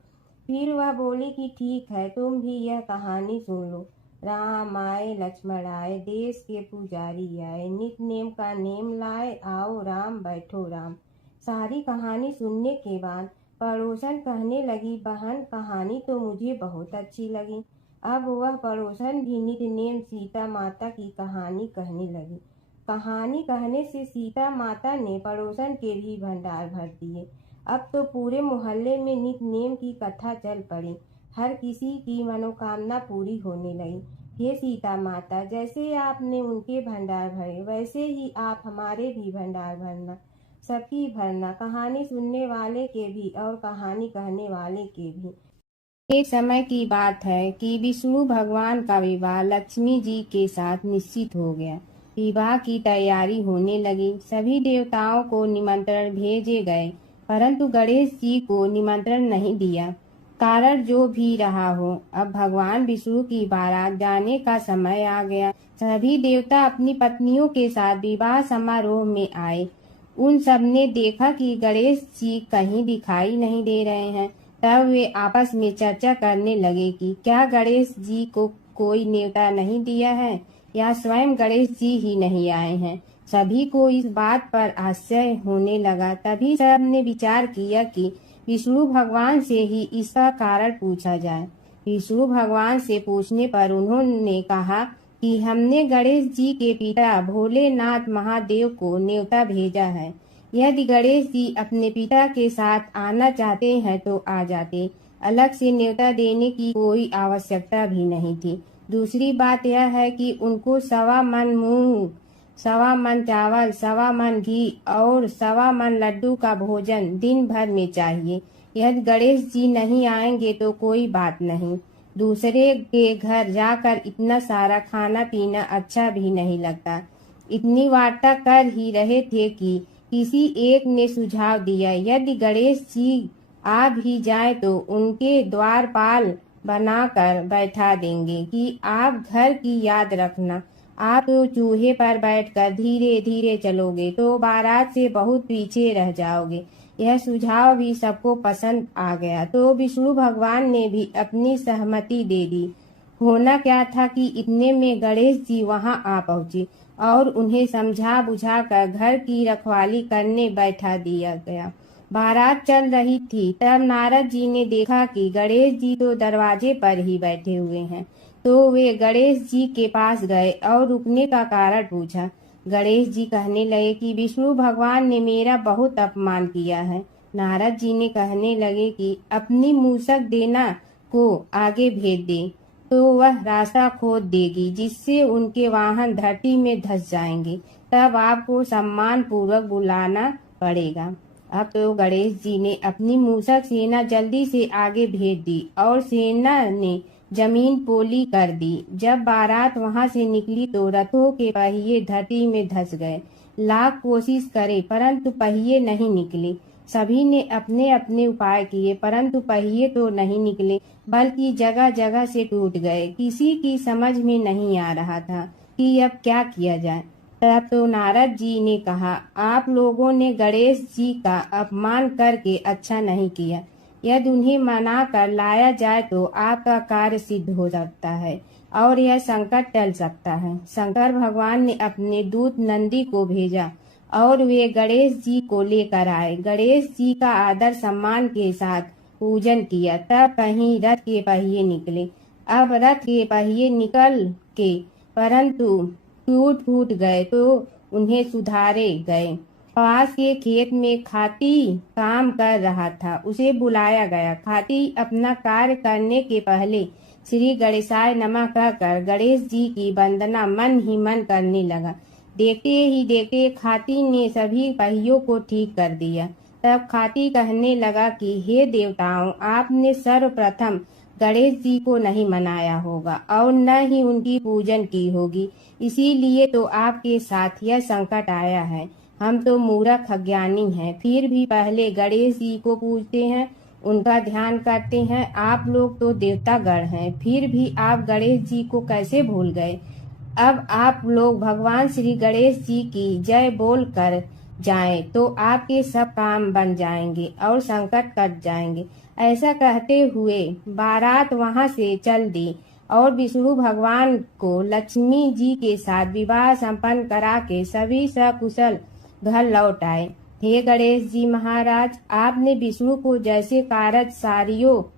फिर वह बोली कि ठीक है, तुम भी यह कहानी सुन लो। राम आए लक्ष्मण आए, देश के पुजारी आए, नित नेम का नेम लाए, आओ राम बैठो राम। सारी कहानी सुनने के बाद पड़ोसन कहने लगी, बहन कहानी तो मुझे बहुत अच्छी लगी। अब वह पड़ोसन भी नित नेम सीता माता की कहानी कहने लगी। कहानी कहने से सीता माता ने पड़ोसन के भी भंडार भर दिए। अब तो पूरे मोहल्ले में नित नेम की कथा चल पड़ी। हर किसी की मनोकामना पूरी होने लगी। हे सीता माता, जैसे आपने उनके भंडार भरे, वैसे ही आप हमारे भी भंडार भरना, सबकी भरना, कहानी सुनने वाले के भी और कहानी कहने वाले के भी। एक समय की बात है कि विष्णु भगवान का विवाह लक्ष्मी जी के साथ निश्चित हो गया। विवाह की तैयारी होने लगी। सभी देवताओं को निमंत्रण भेजे गए, परंतु गणेश जी को निमंत्रण नहीं दिया। कारण जो भी रहा हो, अब भगवान विष्णु की बारात जाने का समय आ गया। सभी देवता अपनी पत्नियों के साथ विवाह समारोह में आए। उन सब ने देखा कि गणेश जी कहीं दिखाई नहीं दे रहे हैं। तब वे आपस में चर्चा करने लगे कि क्या गणेश जी को कोई न्योता नहीं दिया है या स्वयं गणेश जी ही नहीं आए हैं। सभी को इस बात पर आश्चर्य होने लगा। तभी सब ने विचार किया कि विष्णु भगवान से ही इसका कारण पूछा जाए। विष्णु भगवान से पूछने पर उन्होंने कहा कि हमने गणेश जी के पिता भोलेनाथ महादेव को न्योता भेजा है। यदि गणेश जी अपने पिता के साथ आना चाहते हैं तो आ जाते, अलग से न्योता देने की कोई आवश्यकता भी नहीं थी। दूसरी बात यह है कि उनको 1.25 मन मूंग, 1.25 मन चावल, 1.25 मन घी और 1.25 मन लड्डू का भोजन दिन भर में चाहिए। यदि गणेश जी नहीं आएंगे तो कोई बात नहीं, दूसरे के घर जाकर इतना सारा खाना पीना अच्छा भी नहीं लगता। इतनी वार्ता कर ही रहे थे कि किसी एक ने सुझाव दिया, यदि गणेश जी आ भी जाए तो उनके द्वारपाल बनाकर बैठा देंगे कि आप घर की याद रखना। आप तो चूहे पर बैठकर धीरे धीरे चलोगे तो बारात से बहुत पीछे रह जाओगे। यह सुझाव भी सबको पसंद आ गया, तो विष्णु भगवान ने भी अपनी सहमति दे दी। होना क्या था कि इतने में गणेश जी वहां आ पहुंचे और उन्हें समझा बुझा कर घर की रखवाली करने बैठा दिया गया। बारात चल रही थी, तब नारद जी ने देखा कि गणेश जी तो दरवाजे पर ही बैठे हुए हैं। तो वे गणेश जी के पास गए और रुकने का कारण पूछा। गणेश जी कहने लगे कि विष्णु भगवान ने मेरा बहुत अपमान किया है। नारद जी ने कहने लगे कि अपनी मूसक देना को आगे भेज दे तो वह रास्ता खोद देगी, जिससे उनके वाहन धरती में धंस जाएंगे। तब आपको सम्मान पूर्वक बुलाना पड़ेगा। अब तो गणेश जी ने अपनी मूसक सेना जल्दी से आगे भेज दी और सेना ने जमीन पोली कर दी। जब बारात वहां से निकली तो रथों के पहिए धरती में धंस गए। लाख कोशिश करे परंतु पहिए नहीं निकले। सभी ने अपने अपने उपाय किए परंतु पहिए तो नहीं निकले, बल्कि जगह जगह से टूट गए। किसी की समझ में नहीं आ रहा था कि अब क्या किया जाए। तब तो नारद जी ने कहा, आप लोगों ने गणेश जी का अपमान करके अच्छा नहीं किया। यदि उन्हें मना कर लाया जाए तो आपका कार्य सिद्ध हो सकता है और यह संकट टल सकता है। शंकर भगवान ने अपने दूत नंदी को भेजा और वे गणेश जी को लेकर आए। गणेश जी का आदर सम्मान के साथ पूजन किया। तब कहीं रथ के पहिए निकले। अब रथ के पहिए निकल के परंतु टूट फूट गए तो उन्हें सुधारे गए। पास के खेत में खाती काम कर रहा था, उसे बुलाया गया। खाती अपना कार्य करने के पहले श्री गणेशाय नमः कहकर गणेश जी की वंदना मन ही मन करने लगा। देखते ही देखते खाती ने सभी पहियों को ठीक कर दिया। तब खाती कहने लगा कि हे देवताओं, आपने सर्वप्रथम गणेश जी को नहीं मनाया होगा और न ही उनकी पूजन की होगी, इसीलिए तो आपके साथ यह संकट आया है। हम तो मूर्ख अज्ञानी हैं, फिर भी पहले गणेश जी को पूजते हैं, उनका ध्यान करते हैं। आप लोग तो देवतागण हैं, फिर भी आप गणेश जी को कैसे भूल गए? अब आप लोग भगवान श्री गणेश जी की जय बोल कर जाएं तो आपके सब काम बन जाएंगे और संकट कट जाएंगे। ऐसा कहते हुए बारात वहां से चल दी और विष्णु भगवान को लक्ष्मी जी के साथ विवाह संपन्न करा के सभी सकुशल घर लौट आए। हे गणेश जी महाराज, आपने विष्णु को जैसे कारज सारियो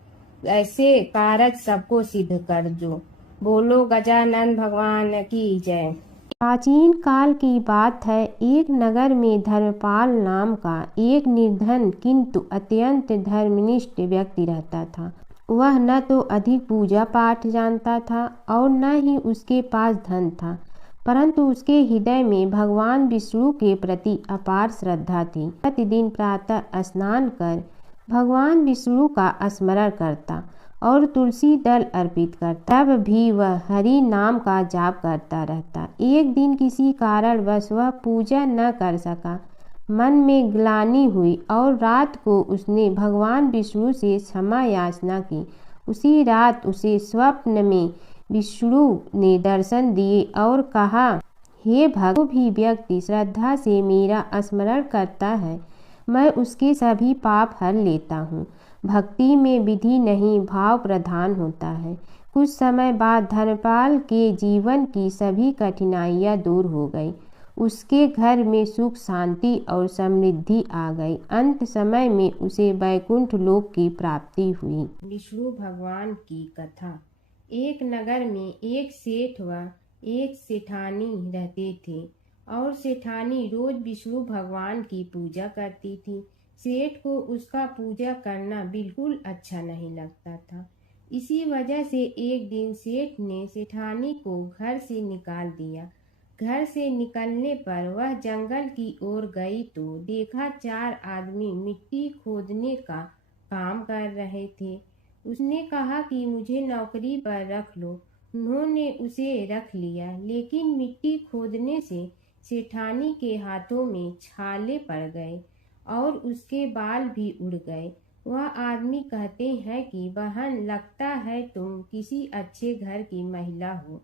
ऐसे कारज सबको सिद्ध कर जो। बोलो गजानन भगवान की जय। प्राचीन काल की बात है। एक नगर में धर्मपाल नाम का एक निर्धन किंतु अत्यंत धर्मनिष्ठ व्यक्ति रहता था। वह न तो अधिक पूजा पाठ जानता था और न ही उसके पास धन था, परंतु उसके हृदय में भगवान विष्णु के प्रति अपार श्रद्धा थी। प्रतिदिन प्रातः स्नान कर भगवान विष्णु का स्मरण करता और तुलसी दल अर्पित करता। तब भी वह हरि नाम का जाप करता रहता। एक दिन किसी कारणवश वह पूजा न कर सका। मन में ग्लानि हुई और रात को उसने भगवान विष्णु से क्षमा याचना की। उसी रात उसे स्वप्न में विष्णु ने दर्शन दिए और कहा, हे भक्त, जो भी व्यक्ति श्रद्धा से मेरा स्मरण करता है, मैं उसके सभी पाप हर लेता हूँ। भक्ति में विधि नहीं, भाव प्रधान होता है। कुछ समय बाद धर्मपाल के जीवन की सभी कठिनाइयाँ दूर हो गई। उसके घर में सुख शांति और समृद्धि आ गई। अंत समय में उसे वैकुंठ लोक की प्राप्ति हुई। विष्णु भगवान की कथा। एक नगर में एक सेठ व एक सेठानी रहते थे और सेठानी रोज विष्णु भगवान की पूजा करती थी। सेठ को उसका पूजा करना बिल्कुल अच्छा नहीं लगता था। इसी वजह से एक दिन सेठ ने सेठानी को घर से निकाल दिया। घर से निकलने पर वह जंगल की ओर गई तो देखा 4 आदमी मिट्टी खोदने का काम कर रहे थे। उसने कहा कि मुझे नौकरी पर रख लो। उन्होंने उसे रख लिया, लेकिन मिट्टी खोदने से सेठानी के हाथों में छाले पड़ गए और उसके बाल भी उड़ गए। वह आदमी कहते हैं कि बहन, लगता है तुम किसी अच्छे घर की महिला हो,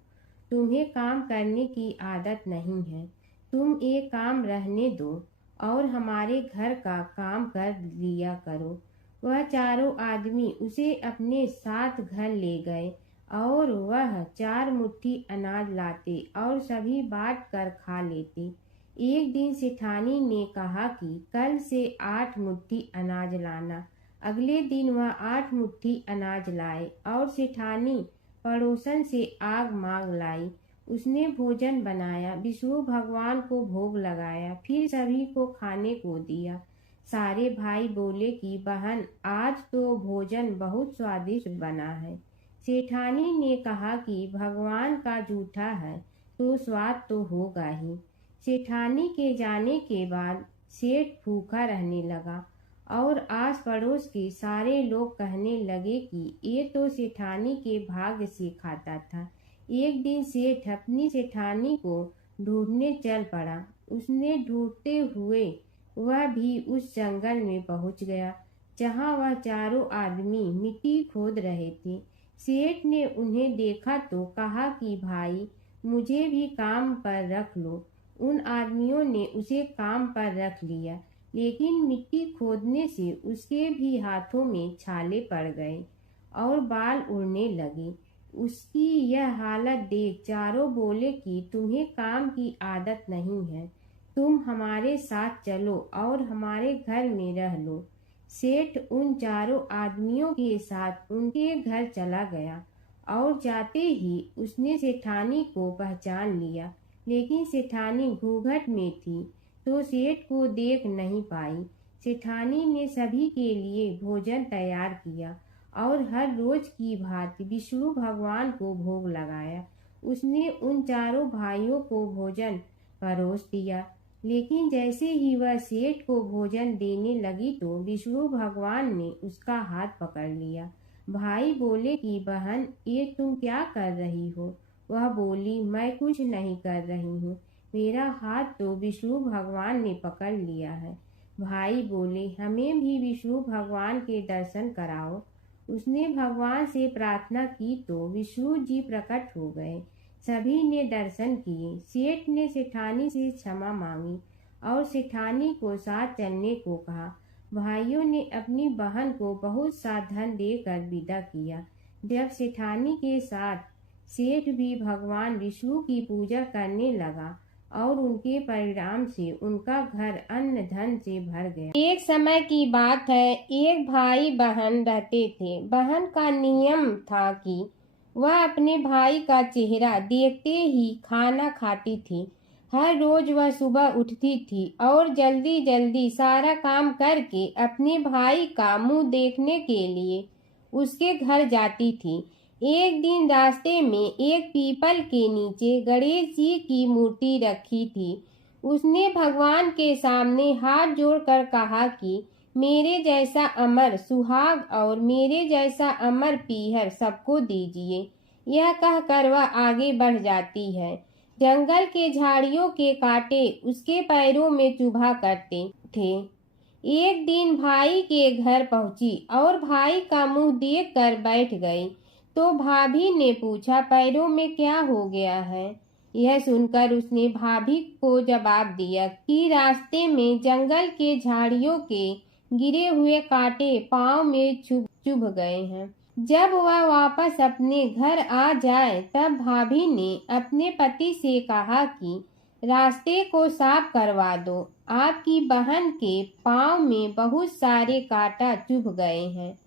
तुम्हें काम करने की आदत नहीं है। तुम एक काम रहने दो और हमारे घर का काम कर लिया करो। वह चारों आदमी उसे अपने साथ घर ले गए और वह 4 मुट्ठी अनाज लाते और सभी बांट कर खा लेते। एक दिन सेठानी ने कहा कि कल से 8 मुट्ठी अनाज लाना। अगले दिन वह 8 मुट्ठी अनाज लाए और सेठानी पड़ोसन से आग मांग लाई। उसने भोजन बनाया, विष्णु भगवान को भोग लगाया, फिर सभी को खाने को दिया। सारे भाई बोले कि बहन, आज तो भोजन बहुत स्वादिष्ट बना है। सेठानी ने कहा कि भगवान का जूठा है तो स्वाद तो होगा ही। सेठानी के जाने के बाद सेठ भूखा रहने लगा और आस पड़ोस के सारे लोग कहने लगे कि ये तो सेठानी के भाग्य से खाता था। एक दिन सेठ अपनी सेठानी को ढूंढने चल पड़ा। उसने ढूंढते हुए वह भी उस जंगल में पहुंच गया जहां वह चारों आदमी मिट्टी खोद रहे थे। सेठ ने उन्हें देखा तो कहा कि भाई, मुझे भी काम पर रख लो। उन आदमियों ने उसे काम पर रख लिया, लेकिन मिट्टी खोदने से उसके भी हाथों में छाले पड़ गए और बाल उड़ने लगे। उसकी यह हालत देख चारों बोले कि तुम्हें काम की आदत नहीं है, तुम हमारे साथ चलो और हमारे घर में रह लो। सेठ उन चारों आदमियों के साथ उनके घर चला गया और जाते ही उसने सेठानी को पहचान लिया, लेकिन सेठानी घूंघट में थी तो सेठ को देख नहीं पाई। सेठानी ने सभी के लिए भोजन तैयार किया और हर रोज की भांति विष्णु भगवान को भोग लगाया। उसने उन चारों भाइयों को भोजन परोस दिया, लेकिन जैसे ही वह सेठ को भोजन देने लगी तो विष्णु भगवान ने उसका हाथ पकड़ लिया। भाई बोले कि बहन, ये तुम क्या कर रही हो? वह बोली, मैं कुछ नहीं कर रही हूँ, मेरा हाथ तो विष्णु भगवान ने पकड़ लिया है। भाई बोले, हमें भी विष्णु भगवान के दर्शन कराओ। उसने भगवान से प्रार्थना की तो विष्णु जी प्रकट हो गए। सभी ने दर्शन किए। सेठ ने सेठानी से क्षमा मांगी और सेठानी को साथ चलने को कहा। भाइयों ने अपनी बहन को बहुत सा धन देकर विदा किया। जब सेठानी के साथ सेठ भी भगवान विष्णु की पूजा करने लगा और उनके परिणाम से उनका घर अन्न धन से भर गया। एक समय की बात है, एक भाई बहन रहते थे। बहन का नियम था कि वह अपने भाई का चेहरा देखते ही खाना खाती थी। हर रोज वह सुबह उठती थी और जल्दी जल्दी सारा काम करके अपने भाई का मुंह देखने के लिए उसके घर जाती थी। एक दिन रास्ते में एक पीपल के नीचे गणेश जी की मूर्ति रखी थी। उसने भगवान के सामने हाथ जोड़कर कहा कि मेरे जैसा अमर सुहाग और मेरे जैसा अमर पीहर सबको दीजिए। यह कहकर वह आगे बढ़ जाती है। जंगल के झाड़ियों के कांटे उसके पैरों में चुभा करते थे। एक दिन भाई के घर पहुंची और भाई का मुंह देखकर बैठ गई तो भाभी ने पूछा, पैरों में क्या हो गया है? यह सुनकर उसने भाभी को जवाब दिया कि रास्ते में जंगल के झाड़ियों के गिरे हुए कांटे पांव में चुभ गए हैं। जब वह वापस अपने घर आ जाए तब भाभी ने अपने पति से कहा कि रास्ते को साफ करवा दो, आपकी बहन के पांव में बहुत सारे कांटा चुभ गए हैं।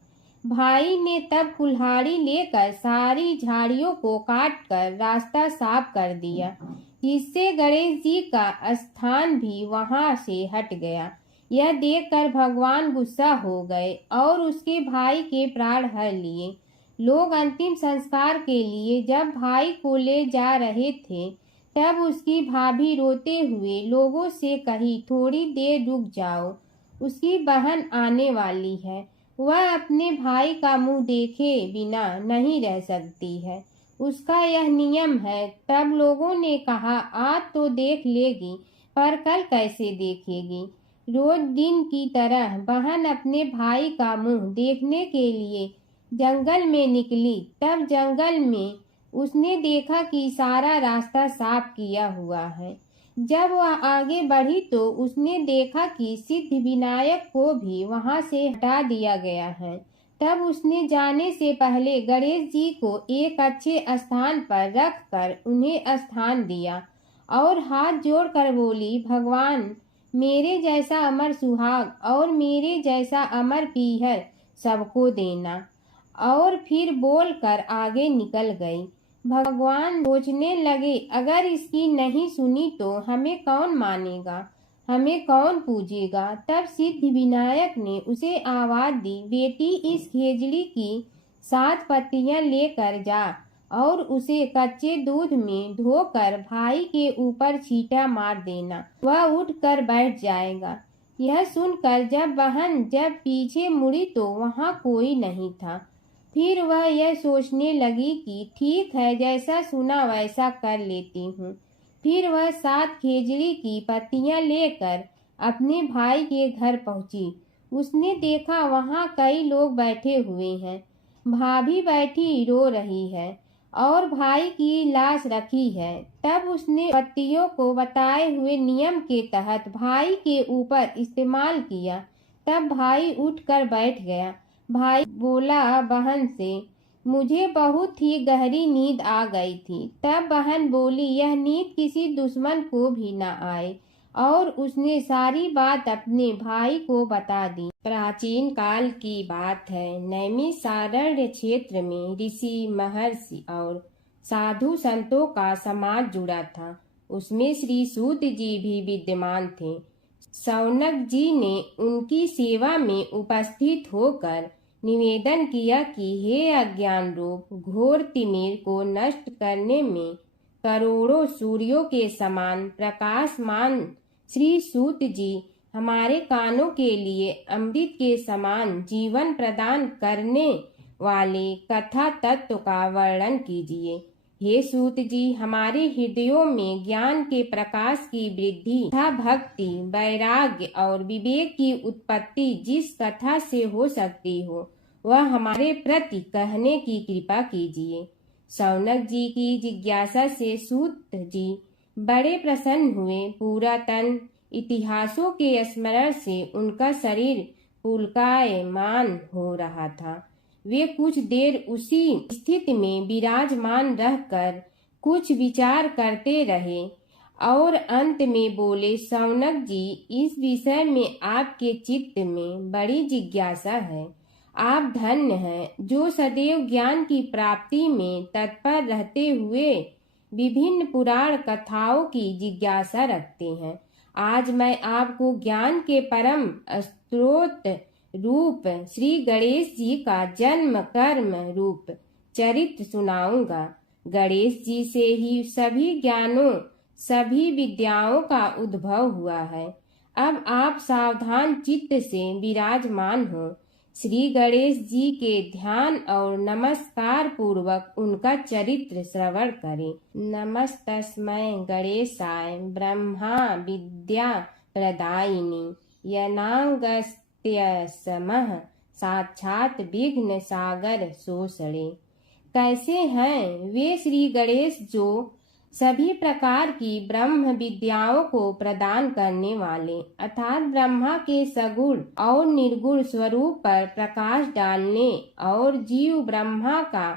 भाई ने तब कुल्हाड़ी लेकर सारी झाड़ियों को काटकर रास्ता साफ कर दिया, जिससे गणेश जी का स्थान भी वहां से हट गया। यह देखकर भगवान गुस्सा हो गए और उसके भाई के प्राण हर लिए। लोग अंतिम संस्कार के लिए जब भाई को ले जा रहे थे तब उसकी भाभी रोते हुए लोगों से कही, थोड़ी देर रुक जाओ, उसकी बहन आने वाली है, वह अपने भाई का मुंह देखे बिना नहीं रह सकती है, उसका यह नियम है। तब लोगों ने कहा, आज तो देख लेगी पर कल कैसे देखेगी? रोज दिन की तरह बहन अपने भाई का मुंह देखने के लिए जंगल में निकली। तब जंगल में उसने देखा कि सारा रास्ता साफ किया हुआ है। जब वह आगे बढ़ी तो उसने देखा कि सिद्ध विनायक को भी वहां से हटा दिया गया है। तब उसने जाने से पहले गणेश जी को एक अच्छे स्थान पर रखकर उन्हें स्थान दिया और हाथ जोड़कर बोली, भगवान, मेरे जैसा अमर सुहाग और मेरे जैसा अमर पीहर सबको देना। और फिर बोलकर आगे निकल गई। भगवान सोचने लगे, अगर इसकी नहीं सुनी तो हमें कौन मानेगा, हमें कौन पूजेगा? तब सिद्ध विनायक ने उसे आवाज दी, बेटी, इस खेजड़ी की 7 पत्तियां लेकर जा और उसे कच्चे दूध में धोकर भाई के ऊपर छींटा मार देना, वह उठकर बैठ जाएगा। यह सुनकर जब पीछे मुड़ी तो वहां कोई नहीं था। फिर वह यह सोचने लगी कि ठीक है, जैसा सुना वैसा कर लेती हूँ। फिर वह 7 खेजड़ी की पत्तियां लेकर अपने भाई के घर पहुंची। उसने देखा वहां कई लोग बैठे हुए हैं। भाभी बैठी रो रही है और भाई की लाश रखी है। तब उसने पत्तियों को बताए हुए नियम के तहत भाई के ऊपर इस्तेमाल किया। तब भाई उठकर बैठ गया। भाई बोला बहन से, मुझे बहुत ही गहरी नींद आ गई थी। तब बहन बोली, यह नींद किसी दुश्मन को भी न आए, और उसने सारी बात अपने भाई को बता दी। प्राचीन काल की बात है। नैमिषारण्य क्षेत्र में ऋषि, महर्षि और साधु संतों का समाज जुड़ा था। उसमें श्री सूत जी भी विद्यमान थे। शौनक जी ने उनकी सेवा में उपस्थित होकर निवेदन किया कि हे अज्ञान रूप घोर तिमिर को नष्ट करने में करोड़ों सूर्यों के समान प्रकाशमान श्री सूत जी हमारे कानों के लिए अमृत के समान जीवन प्रदान करने वाले कथा तत्व का वर्णन कीजिए। हे सूत जी, हमारे हृदयों में ज्ञान के प्रकाश की वृद्धि तथा भक्ति, वैराग्य और विवेक की उत्पत्ति जिस कथा से हो सकती हो वह हमारे प्रति कहने की कृपा कीजिए। शौनक जी की जिज्ञासा से सूत जी बड़े प्रसन्न हुए। पुरातन इतिहासों के स्मरण से उनका शरीर पुलकायमान हो रहा था। वे कुछ देर उसी स्थिति में विराजमान रहकर कुछ विचार करते रहे और अंत में बोले, शौनक जी, इस विषय में आपके चित्त में बड़ी जिज्ञासा है। आप धन्य हैं जो सदैव ज्ञान की प्राप्ति में तत्पर रहते हुए विभिन्न पुराण कथाओं की जिज्ञासा रखते हैं। आज मैं आपको ज्ञान के परम स्रोत रूप श्री गणेश जी का जन्म कर्म रूप चरित्र सुनाऊंगा। गणेश जी से ही सभी ज्ञानों सभी विद्याओं का उद्भव हुआ है। अब आप सावधान चित्त से विराजमान हो। श्री गणेश जी के ध्यान और नमस्कार पूर्वक उनका चरित्र श्रवण करें। नमस्तस्मै गणेशाय ब्रह्मा विद्या प्रदायिनी यनांगस्त्यसमः साक्षात विघ्न सागर सोसड़े। कैसे हैं वे श्री गणेश जो सभी प्रकार की ब्रह्म विद्याओं को प्रदान करने वाले अर्थात ब्रह्मा के सगुण और निर्गुण स्वरूप पर प्रकाश डालने और जीव ब्रह्मा का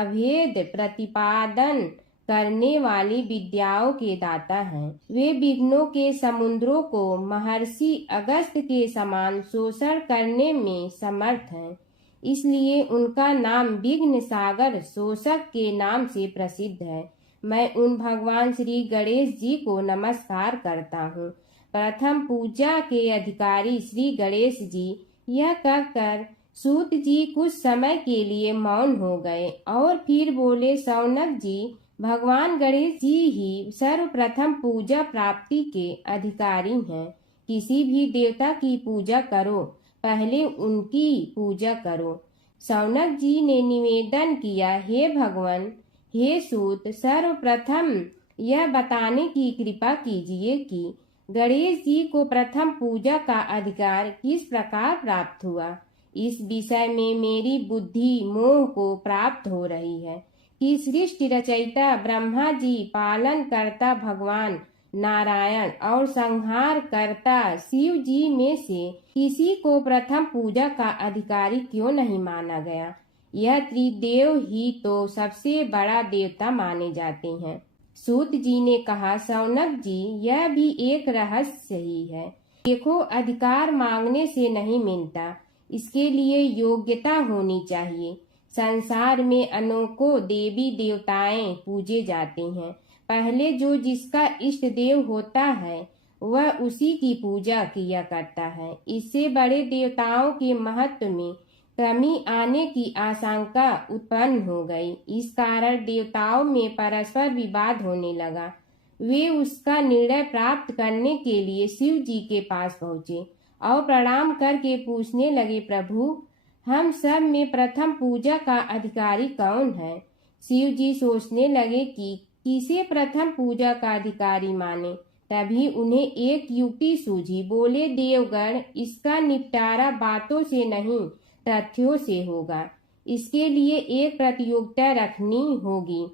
अभेद प्रतिपादन करने वाली विद्याओं के दाता हैं। वे विघ्नों के समुद्रों को महर्षि अगस्त के समान शोषण करने में समर्थ हैं। इसलिए उनका नाम विघ्न सागर शोषक के नाम से प्रसिद्ध है। मैं उन भगवान श्री गणेश जी को नमस्कार करता हूँ। प्रथम पूजा के अधिकारी श्री गणेश जी, यह कहकर सूत जी कुछ समय के लिए मौन हो गए और फिर बोले, शौनक जी, भगवान गणेश जी ही सर्वप्रथम पूजा प्राप्ति के अधिकारी हैं। किसी भी देवता की पूजा करो, पहले उनकी पूजा करो। शौनक जी ने निवेदन किया, हे भगवान, हे सूत, सर्वप्रथम यह बताने की कृपा कीजिए कि गणेश जी को प्रथम पूजा का अधिकार किस प्रकार प्राप्त हुआ। इस विषय में मेरी बुद्धि मोह को प्राप्त हो रही है कि सृष्टि रचयिता ब्रह्मा जी, पालन करता भगवान नारायण और संहार करता शिव जी में से किसी को प्रथम पूजा का अधिकारी क्यों नहीं माना गया। यह त्रिदेव ही तो सबसे बड़ा देवता माने जाते हैं। सूत जी ने कहा, शौनक जी, यह भी एक रहस्य ही है। देखो, अधिकार मांगने से नहीं मिलता, इसके लिए योग्यता होनी चाहिए। संसार में अनेकों देवी देवताएं पूजे जाते हैं। पहले जो जिसका इष्ट देव होता है वह उसी की पूजा किया करता है। इससे बड़े देवताओं के महत्व में कमी आने की आशंका उत्पन्न हो गई। इस कारण देवताओं में परस्पर विवाद होने लगा। वे उसका निर्णय प्राप्त करने के लिए शिव जी के पास पहुँचे और प्रणाम करके पूछने लगे, प्रभु, हम सब में प्रथम पूजा का अधिकारी कौन है। शिव जी सोचने लगे कि किसे प्रथम पूजा का अधिकारी माने। तभी उन्हें एक युक्ति सूझी। बोले, देवगण, इसका निपटारा बातों से नहीं तथ्यों से होगा। इसके लिए एक प्रतियोगिता रखनी होगी,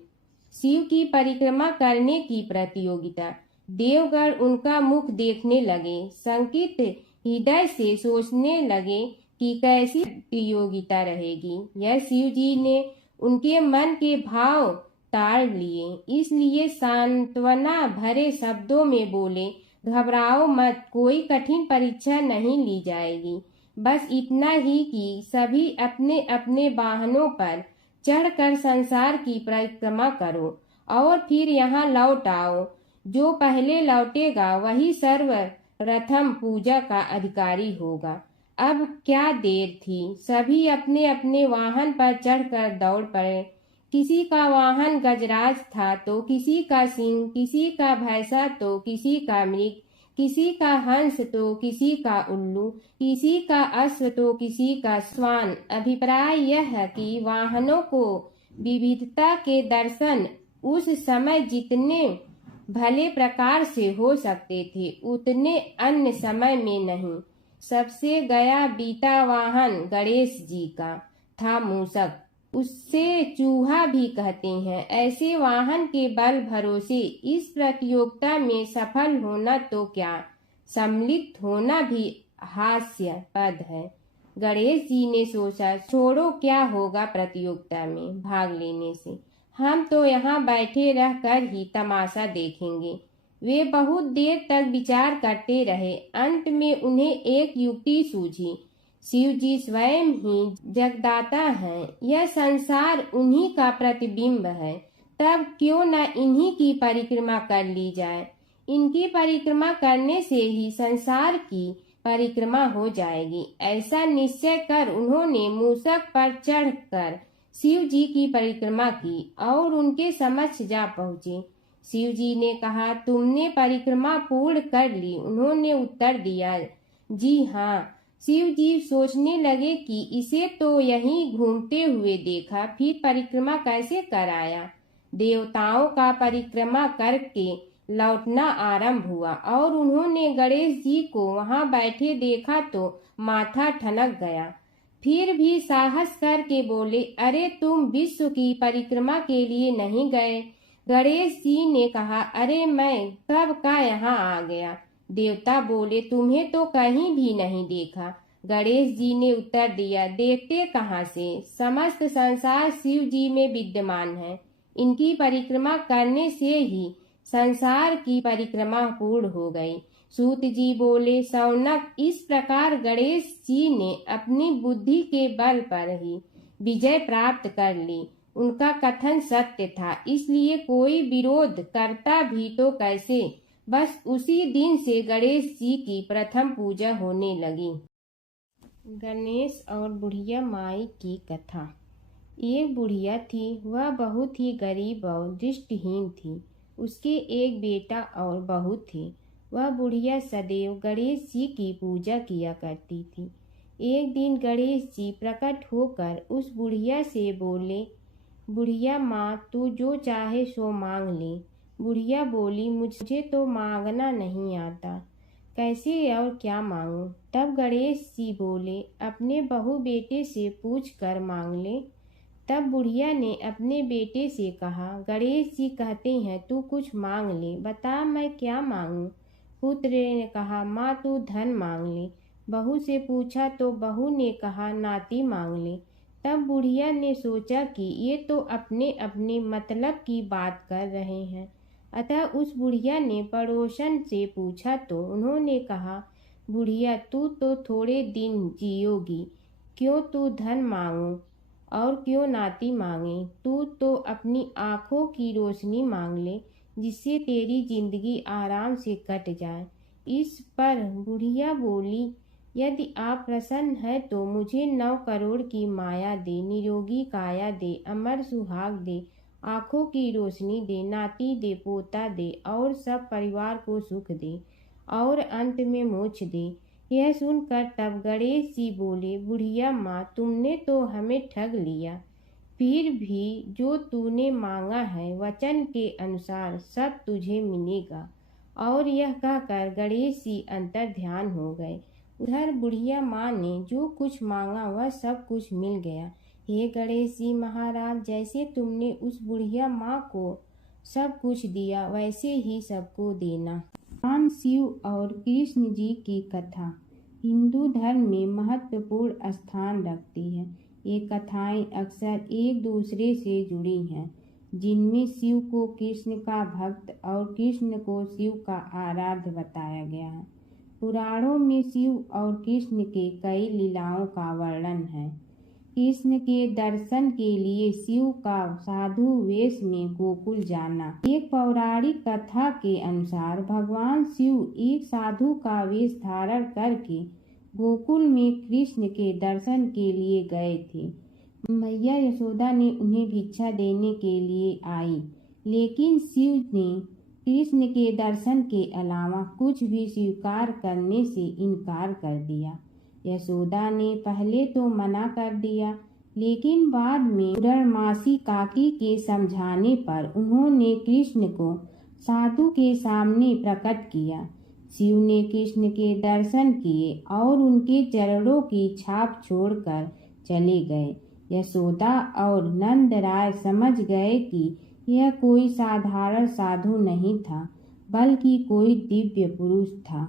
शिव की परिक्रमा करने की प्रतियोगिता। देवगण उनका मुख देखने लगे, शंकित हृदय से सोचने लगे कि कैसी प्रतियोगिता रहेगी। यह शिव जी ने उनके मन के भाव ताड़ लिए, इसलिए सांत्वना भरे शब्दों में बोले, घबराओ मत, कोई कठिन परीक्षा नहीं ली जाएगी। बस इतना ही कि सभी अपने अपने वाहनों पर चढ़कर संसार की परिक्रमा करो और फिर यहाँ लौट आओ। जो पहले लौटेगा वही सर्वप्रथम पूजा का अधिकारी होगा। अब क्या देर थी। सभी अपने अपने वाहन पर चढ़कर दौड़ पड़े। किसी का वाहन गजराज था तो किसी का सिंह, किसी का भैंसा तो किसी का मृग, किसी का हंस तो किसी का उल्लू, किसी का अश्व तो किसी का श्वान। अभिप्राय यह है कि वाहनों को विविधता के दर्शन उस समय जितने भले प्रकार से हो सकते थे उतने अन्य समय में नहीं। सबसे गया बीता वाहन गणेश जी का था मूषक, उससे चूहा भी कहते हैं। ऐसे वाहन के बल भरोसे इस प्रतियोगिता में सफल होना तो क्या, सम्मिलित होना भी हास्यास्पद है। गणेश जी ने सोचा, छोड़ो, क्या होगा प्रतियोगिता में भाग लेने से, हम तो यहाँ बैठे रह कर ही तमाशा देखेंगे। वे बहुत देर तक विचार करते रहे। अंत में उन्हें एक युक्ति सूझी। शिव जी स्वयं ही जगदाता हैं, यह संसार उन्हीं का प्रतिबिंब है, तब क्यों न इन्हीं की परिक्रमा कर ली जाए। इनकी परिक्रमा करने से ही संसार की परिक्रमा हो जाएगी। ऐसा निश्चय कर उन्होंने मूषक पर चढ़कर शिव जी की परिक्रमा की और उनके समक्ष जा पहुँचे। शिव जी ने कहा, तुमने परिक्रमा पूर्ण कर ली? उन्होंने उत्तर दिया, जी हाँ। शिव जी सोचने लगे कि इसे तो यहीं घूमते हुए देखा, फिर परिक्रमा कैसे कराया। देवताओं का परिक्रमा करके लौटना आरंभ हुआ और उन्होंने गणेश जी को वहां बैठे देखा तो माथा ठनक गया। फिर भी साहस करके बोले, अरे तुम विश्व की परिक्रमा के लिए नहीं गए? गणेश जी ने कहा, अरे मैं कब का यहाँ आ गया। देवता बोले, तुम्हें तो कहीं भी नहीं देखा। गणेश जी ने उत्तर दिया, देखते कहाँ से, समस्त संसार शिव जी में विद्यमान है। इनकी परिक्रमा करने से ही संसार की परिक्रमा पूर्ण हो गई। सूत जी बोले, शौनक, इस प्रकार गणेश जी ने अपनी बुद्धि के बल पर ही विजय प्राप्त कर ली। उनका कथन सत्य था, इसलिए कोई विरोध करता भी तो कैसे। बस उसी दिन से गणेश जी की प्रथम पूजा होने लगी। गणेश और बुढ़िया माई की कथा। एक बुढ़िया थी, वह बहुत ही गरीब और दृष्टिहीन थी। उसके एक बेटा और बहू थे। वह बुढ़िया सदैव गणेश जी की पूजा किया करती थी। एक दिन गणेश जी प्रकट होकर उस बुढ़िया से बोले, बुढ़िया माँ, तू जो चाहे सो मांग ले। बुढ़िया बोली, मुझे तो मांगना नहीं आता, कैसे और क्या मांगूं। तब गणेश जी बोले, अपने बहू बेटे से पूछ कर मांग ले। तब बुढ़िया ने अपने बेटे से कहा, गणेश जी कहते हैं तू कुछ मांग ले, बता मैं क्या मांगूं। पुत्र ने कहा, माँ तू धन मांग ले। बहू से पूछा तो बहू ने कहा, नाती मांग ले। तब बुढ़िया ने सोचा कि ये तो अपने अपने मतलब की बात कर रहे हैं, अतः उस बुढ़िया ने पड़ोसन से पूछा तो उन्होंने कहा, बुढ़िया तू तो थोड़े दिन जियोगी, क्यों तू धन मांगो और क्यों नाती मांगे। तू तो अपनी आँखों की रोशनी मांग ले, जिससे तेरी जिंदगी आराम से कट जाए। इस पर बुढ़िया बोली, यदि आप प्रसन्न है तो मुझे 9 करोड़ की माया दे, निरोगी काया दे, अमर सुहाग दे, आँखों की रोशनी दे, नाती दे, पोता दे और सब परिवार को सुख दे और अंत में मोक्ष दे। यह सुनकर तब गणेश जी बोले, बुढ़िया माँ, तुमने तो हमें ठग लिया। फिर भी जो तूने मांगा है वचन के अनुसार सब तुझे मिलेगा। और यह कहकर गणेश जी अंतर ध्यान हो गए। उधर बुढ़िया माँ ने जो कुछ मांगा वह सब कुछ मिल गया। हे गणेश जी महाराज, जैसे तुमने उस बुढ़िया माँ को सब कुछ दिया वैसे ही सबको देना। भगवान शिव और कृष्ण जी की कथा हिंदू धर्म में महत्वपूर्ण स्थान रखती है। ये कथाएं अक्सर एक दूसरे से जुड़ी हैं, जिनमें शिव को कृष्ण का भक्त और कृष्ण को शिव का आराध्य बताया गया है। पुराणों में शिव और कृष्ण के कई लीलाओं का वर्णन है। कृष्ण के दर्शन के लिए शिव का साधु वेश में गोकुल जाना। एक पौराणिक कथा के अनुसार भगवान शिव एक साधु का वेश धारण करके गोकुल में कृष्ण के दर्शन के लिए गए थे। मैया यशोदा ने उन्हें भिक्षा देने के लिए आई, लेकिन शिव ने कृष्ण के दर्शन के अलावा कुछ भी स्वीकार करने से इनकार कर दिया। यशोदा ने पहले तो मना कर दिया, लेकिन बाद में पूर्णमासी काकी के समझाने पर उन्होंने कृष्ण को साधु के सामने प्रकट किया। शिव ने कृष्ण के दर्शन किए और उनके चरणों की छाप छोड़कर चले गए। यशोदा और नंद राय समझ गए कि यह कोई साधारण साधु नहीं था, बल्कि कोई दिव्य पुरुष था।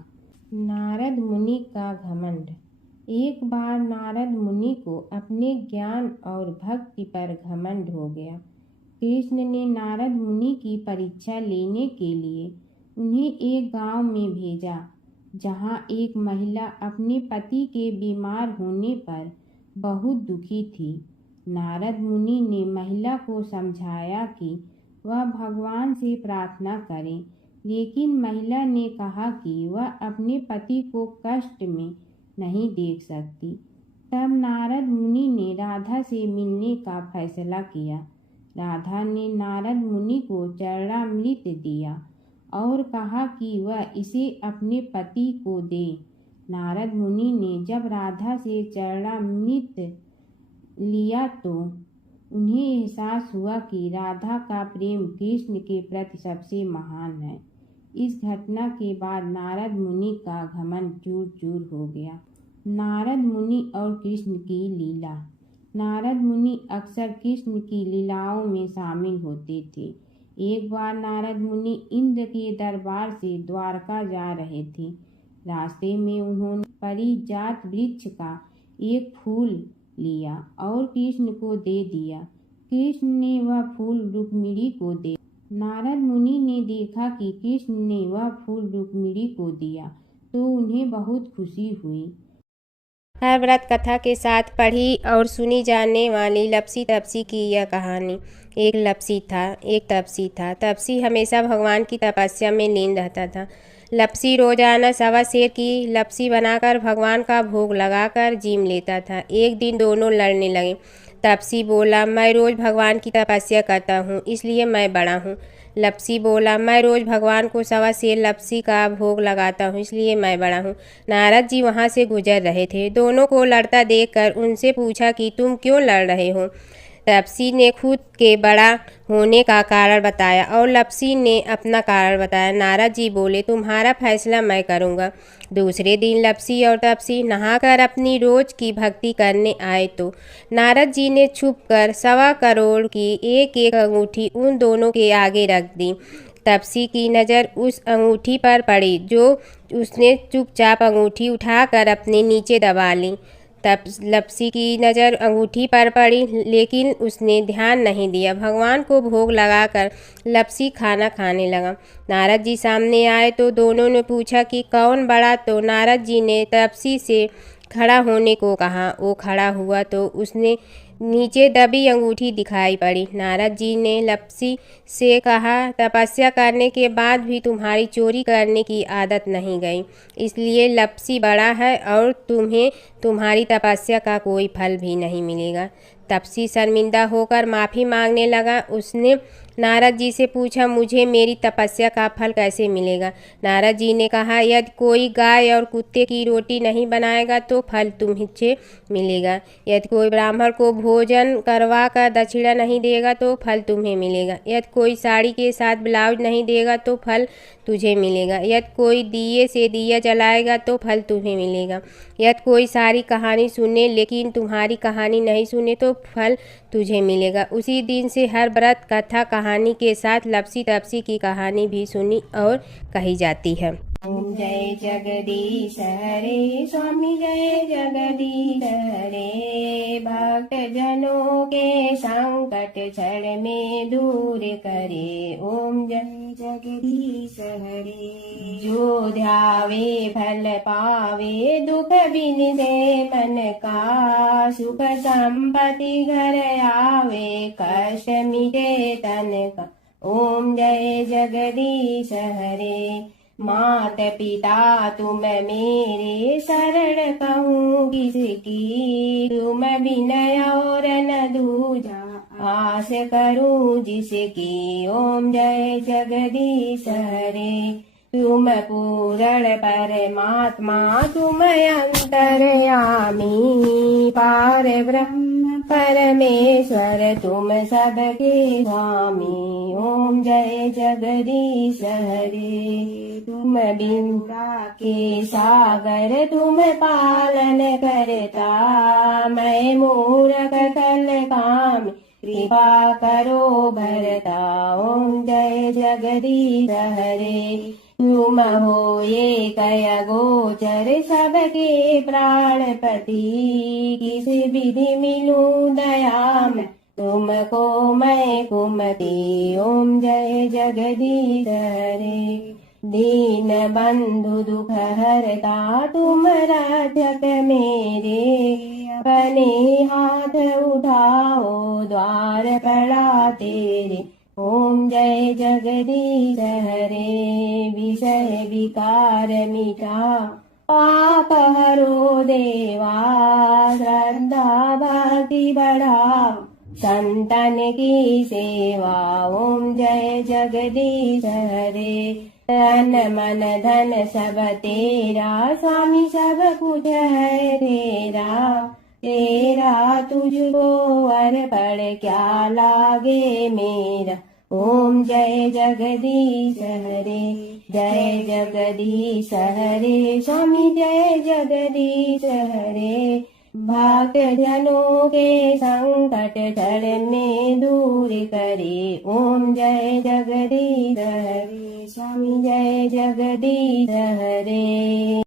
नारद मुनि का घमंड। एक बार नारद मुनि को अपने ज्ञान और भक्ति पर घमंड हो गया। कृष्ण ने नारद मुनि की परीक्षा लेने के लिए उन्हें एक गांव में भेजा, जहां एक महिला अपने पति के बीमार होने पर बहुत दुखी थी। नारद मुनि ने महिला को समझाया कि वह भगवान से प्रार्थना करे, लेकिन महिला ने कहा कि वह अपने पति को कष्ट में नहीं देख सकती। तब नारद मुनि ने राधा से मिलने का फैसला किया। राधा ने नारद मुनि को चरणामृत दिया और कहा कि वह इसे अपने पति को दे। नारद मुनि ने जब राधा से चरणामृत लिया तो उन्हें एहसास हुआ कि राधा का प्रेम कृष्ण के प्रति सबसे महान है। इस घटना के बाद नारद मुनि का घमंड चूर चूर हो गया। नारद मुनि और कृष्ण की लीला। नारद मुनि अक्सर कृष्ण की लीलाओं में शामिल होते थे। एक बार नारद मुनि इंद्र के दरबार से द्वारका जा रहे थे। रास्ते में उन्होंने पारिजात वृक्ष का एक फूल लिया और कृष्ण को दे दिया। कृष्ण ने वह फूल रुक्मिणी को दे। नारद मुनि ने देखा कि कृष्ण ने वह फूल रुक्मिणी को दिया तो उन्हें बहुत खुशी हुई। हर व्रत कथा के साथ पढ़ी और सुनी जाने वाली लपसी तपसी की यह कहानी। एक लपसी था, एक तपसी था। तपसी हमेशा भगवान की तपस्या में लीन रहता था। लपसी रोजाना सवा सेर की लपसी बनाकर भगवान का भोग लगाकर जीम लेता था। एक दिन दोनों लड़ने लगे। तपसी बोला, मैं रोज भगवान की तपस्या करता हूँ, इसलिए मैं बड़ा हूँ। लपसी बोला, मैं रोज भगवान को सवा सेर लपसी का भोग लगाता हूँ, इसलिए मैं बड़ा हूँ। नारद जी वहाँ से गुजर रहे थे। दोनों को लड़ता देखकर उनसे पूछा कि तुम क्यों लड़ रहे हो। तपसी ने खुद के बड़ा होने का कारण बताया और लपसी ने अपना कारण बताया। नारद जी बोले, तुम्हारा फैसला मैं करूँगा। दूसरे दिन लपसी और तपसी नहाकर अपनी रोज की भक्ति करने आए तो नारद जी ने छुपकर 1.25 करोड़ की एक एक अंगूठी उन दोनों के आगे रख दी। तपसी की नज़र उस अंगूठी पर पड़ी जो उसने चुपचाप अंगूठी उठाकर अपने नीचे दबा ली। तब लपसी की नज़र अंगूठी पर पड़ी, लेकिन उसने ध्यान नहीं दिया। भगवान को भोग लगाकर लपसी खाना खाने लगा। नारद जी सामने आए तो दोनों ने पूछा कि कौन बड़ा, तो नारद जी ने तपसी से खड़ा होने को कहा। वो खड़ा हुआ तो उसने नीचे दबी अंगूठी दिखाई पड़ी। नारद जी ने लपसी से कहा, तपस्या करने के बाद भी तुम्हारी चोरी करने की आदत नहीं गई, इसलिए लपसी बड़ा है और तुम्हें तुम्हारी तपस्या का कोई फल भी नहीं मिलेगा। तपसी शर्मिंदा होकर माफ़ी मांगने लगा। उसने नारद जी से पूछा, मुझे मेरी तपस्या का फल कैसे मिलेगा। नारद जी ने कहा, यदि कोई गाय और कुत्ते की रोटी नहीं बनाएगा तो फल तुम्हें मिलेगा। यदि कोई ब्राह्मण को भोजन करवा कर दक्षिणा नहीं देगा तो फल तुम्हें मिलेगा। यदि कोई साड़ी के साथ ब्लाउज नहीं देगा तो फल तुझे मिलेगा। यदि कोई दिए से दिया जलाएगा तो फल तुम्हें मिलेगा। यदि कोई सारी कहानी सुने लेकिन तुम्हारी कहानी नहीं सुने तो फल तुझे मिलेगा। उसी दिन से हर व्रत कथा कहानी के साथ लपसी तपसी की कहानी भी सुनी और कही जाती है। ओम जय जगदीश हरे, स्वामी जय जगदीश हरे। भक्त जनों के संकट क्षण में दूर करे। ओम जय जगदीश हरे। जो ध्यावे फल पावे, दुख बिन दे मन का। सुख संपत्ति घर आवे, कष्ट मिटे तन का। ओम जय जगदीश हरे। मात पिता तुम मेरे शरण कहूँ किसकी, तुम विनय और न दूजा आस करूँ जिसकी। ओम जय जगदीश हरे। तुम पूर्ण परमात्मा तुम अंतर्यामी, पार ब्रह्म परमेश्वर तुम सबके स्वामी। ओम जय जगदीश हरे। तुम बिंदा के सागर तुम पालन करता, मैं मूरख कल काम कृपा करो भरता। ओम जय जगदीश हरे। तुम हो ये कय गोचर सबके प्राणपति, किस विधि मिलूं दया में तुमको मैं कुमति। ओम जय जगदीश हरे। दीन बंधु दुख हरता तुम रक्षक मेरे, अपने हाथ उठाओ द्वार पड़ा तेरे। ओम जय जगदीश हरे। विषय विकार मिटा पाप हरो देवा, श्रद्धा भक्ति बढ़ाओ संतन की सेवा। ओम जय जगदीश हरे। तन मन धन सब तेरा, स्वामी सब कुछ है तेरा, तेरा तुझको अर्पण क्या लागे मेरा। ओम जय जगदीश हरे। जय जगदीश हरे। स्वामी जय जगदीश हरे। भक्त जनों के संकट टलने दूर करे। ओम जय जगदीश हरे। स्वामी जय जगदीश हरे।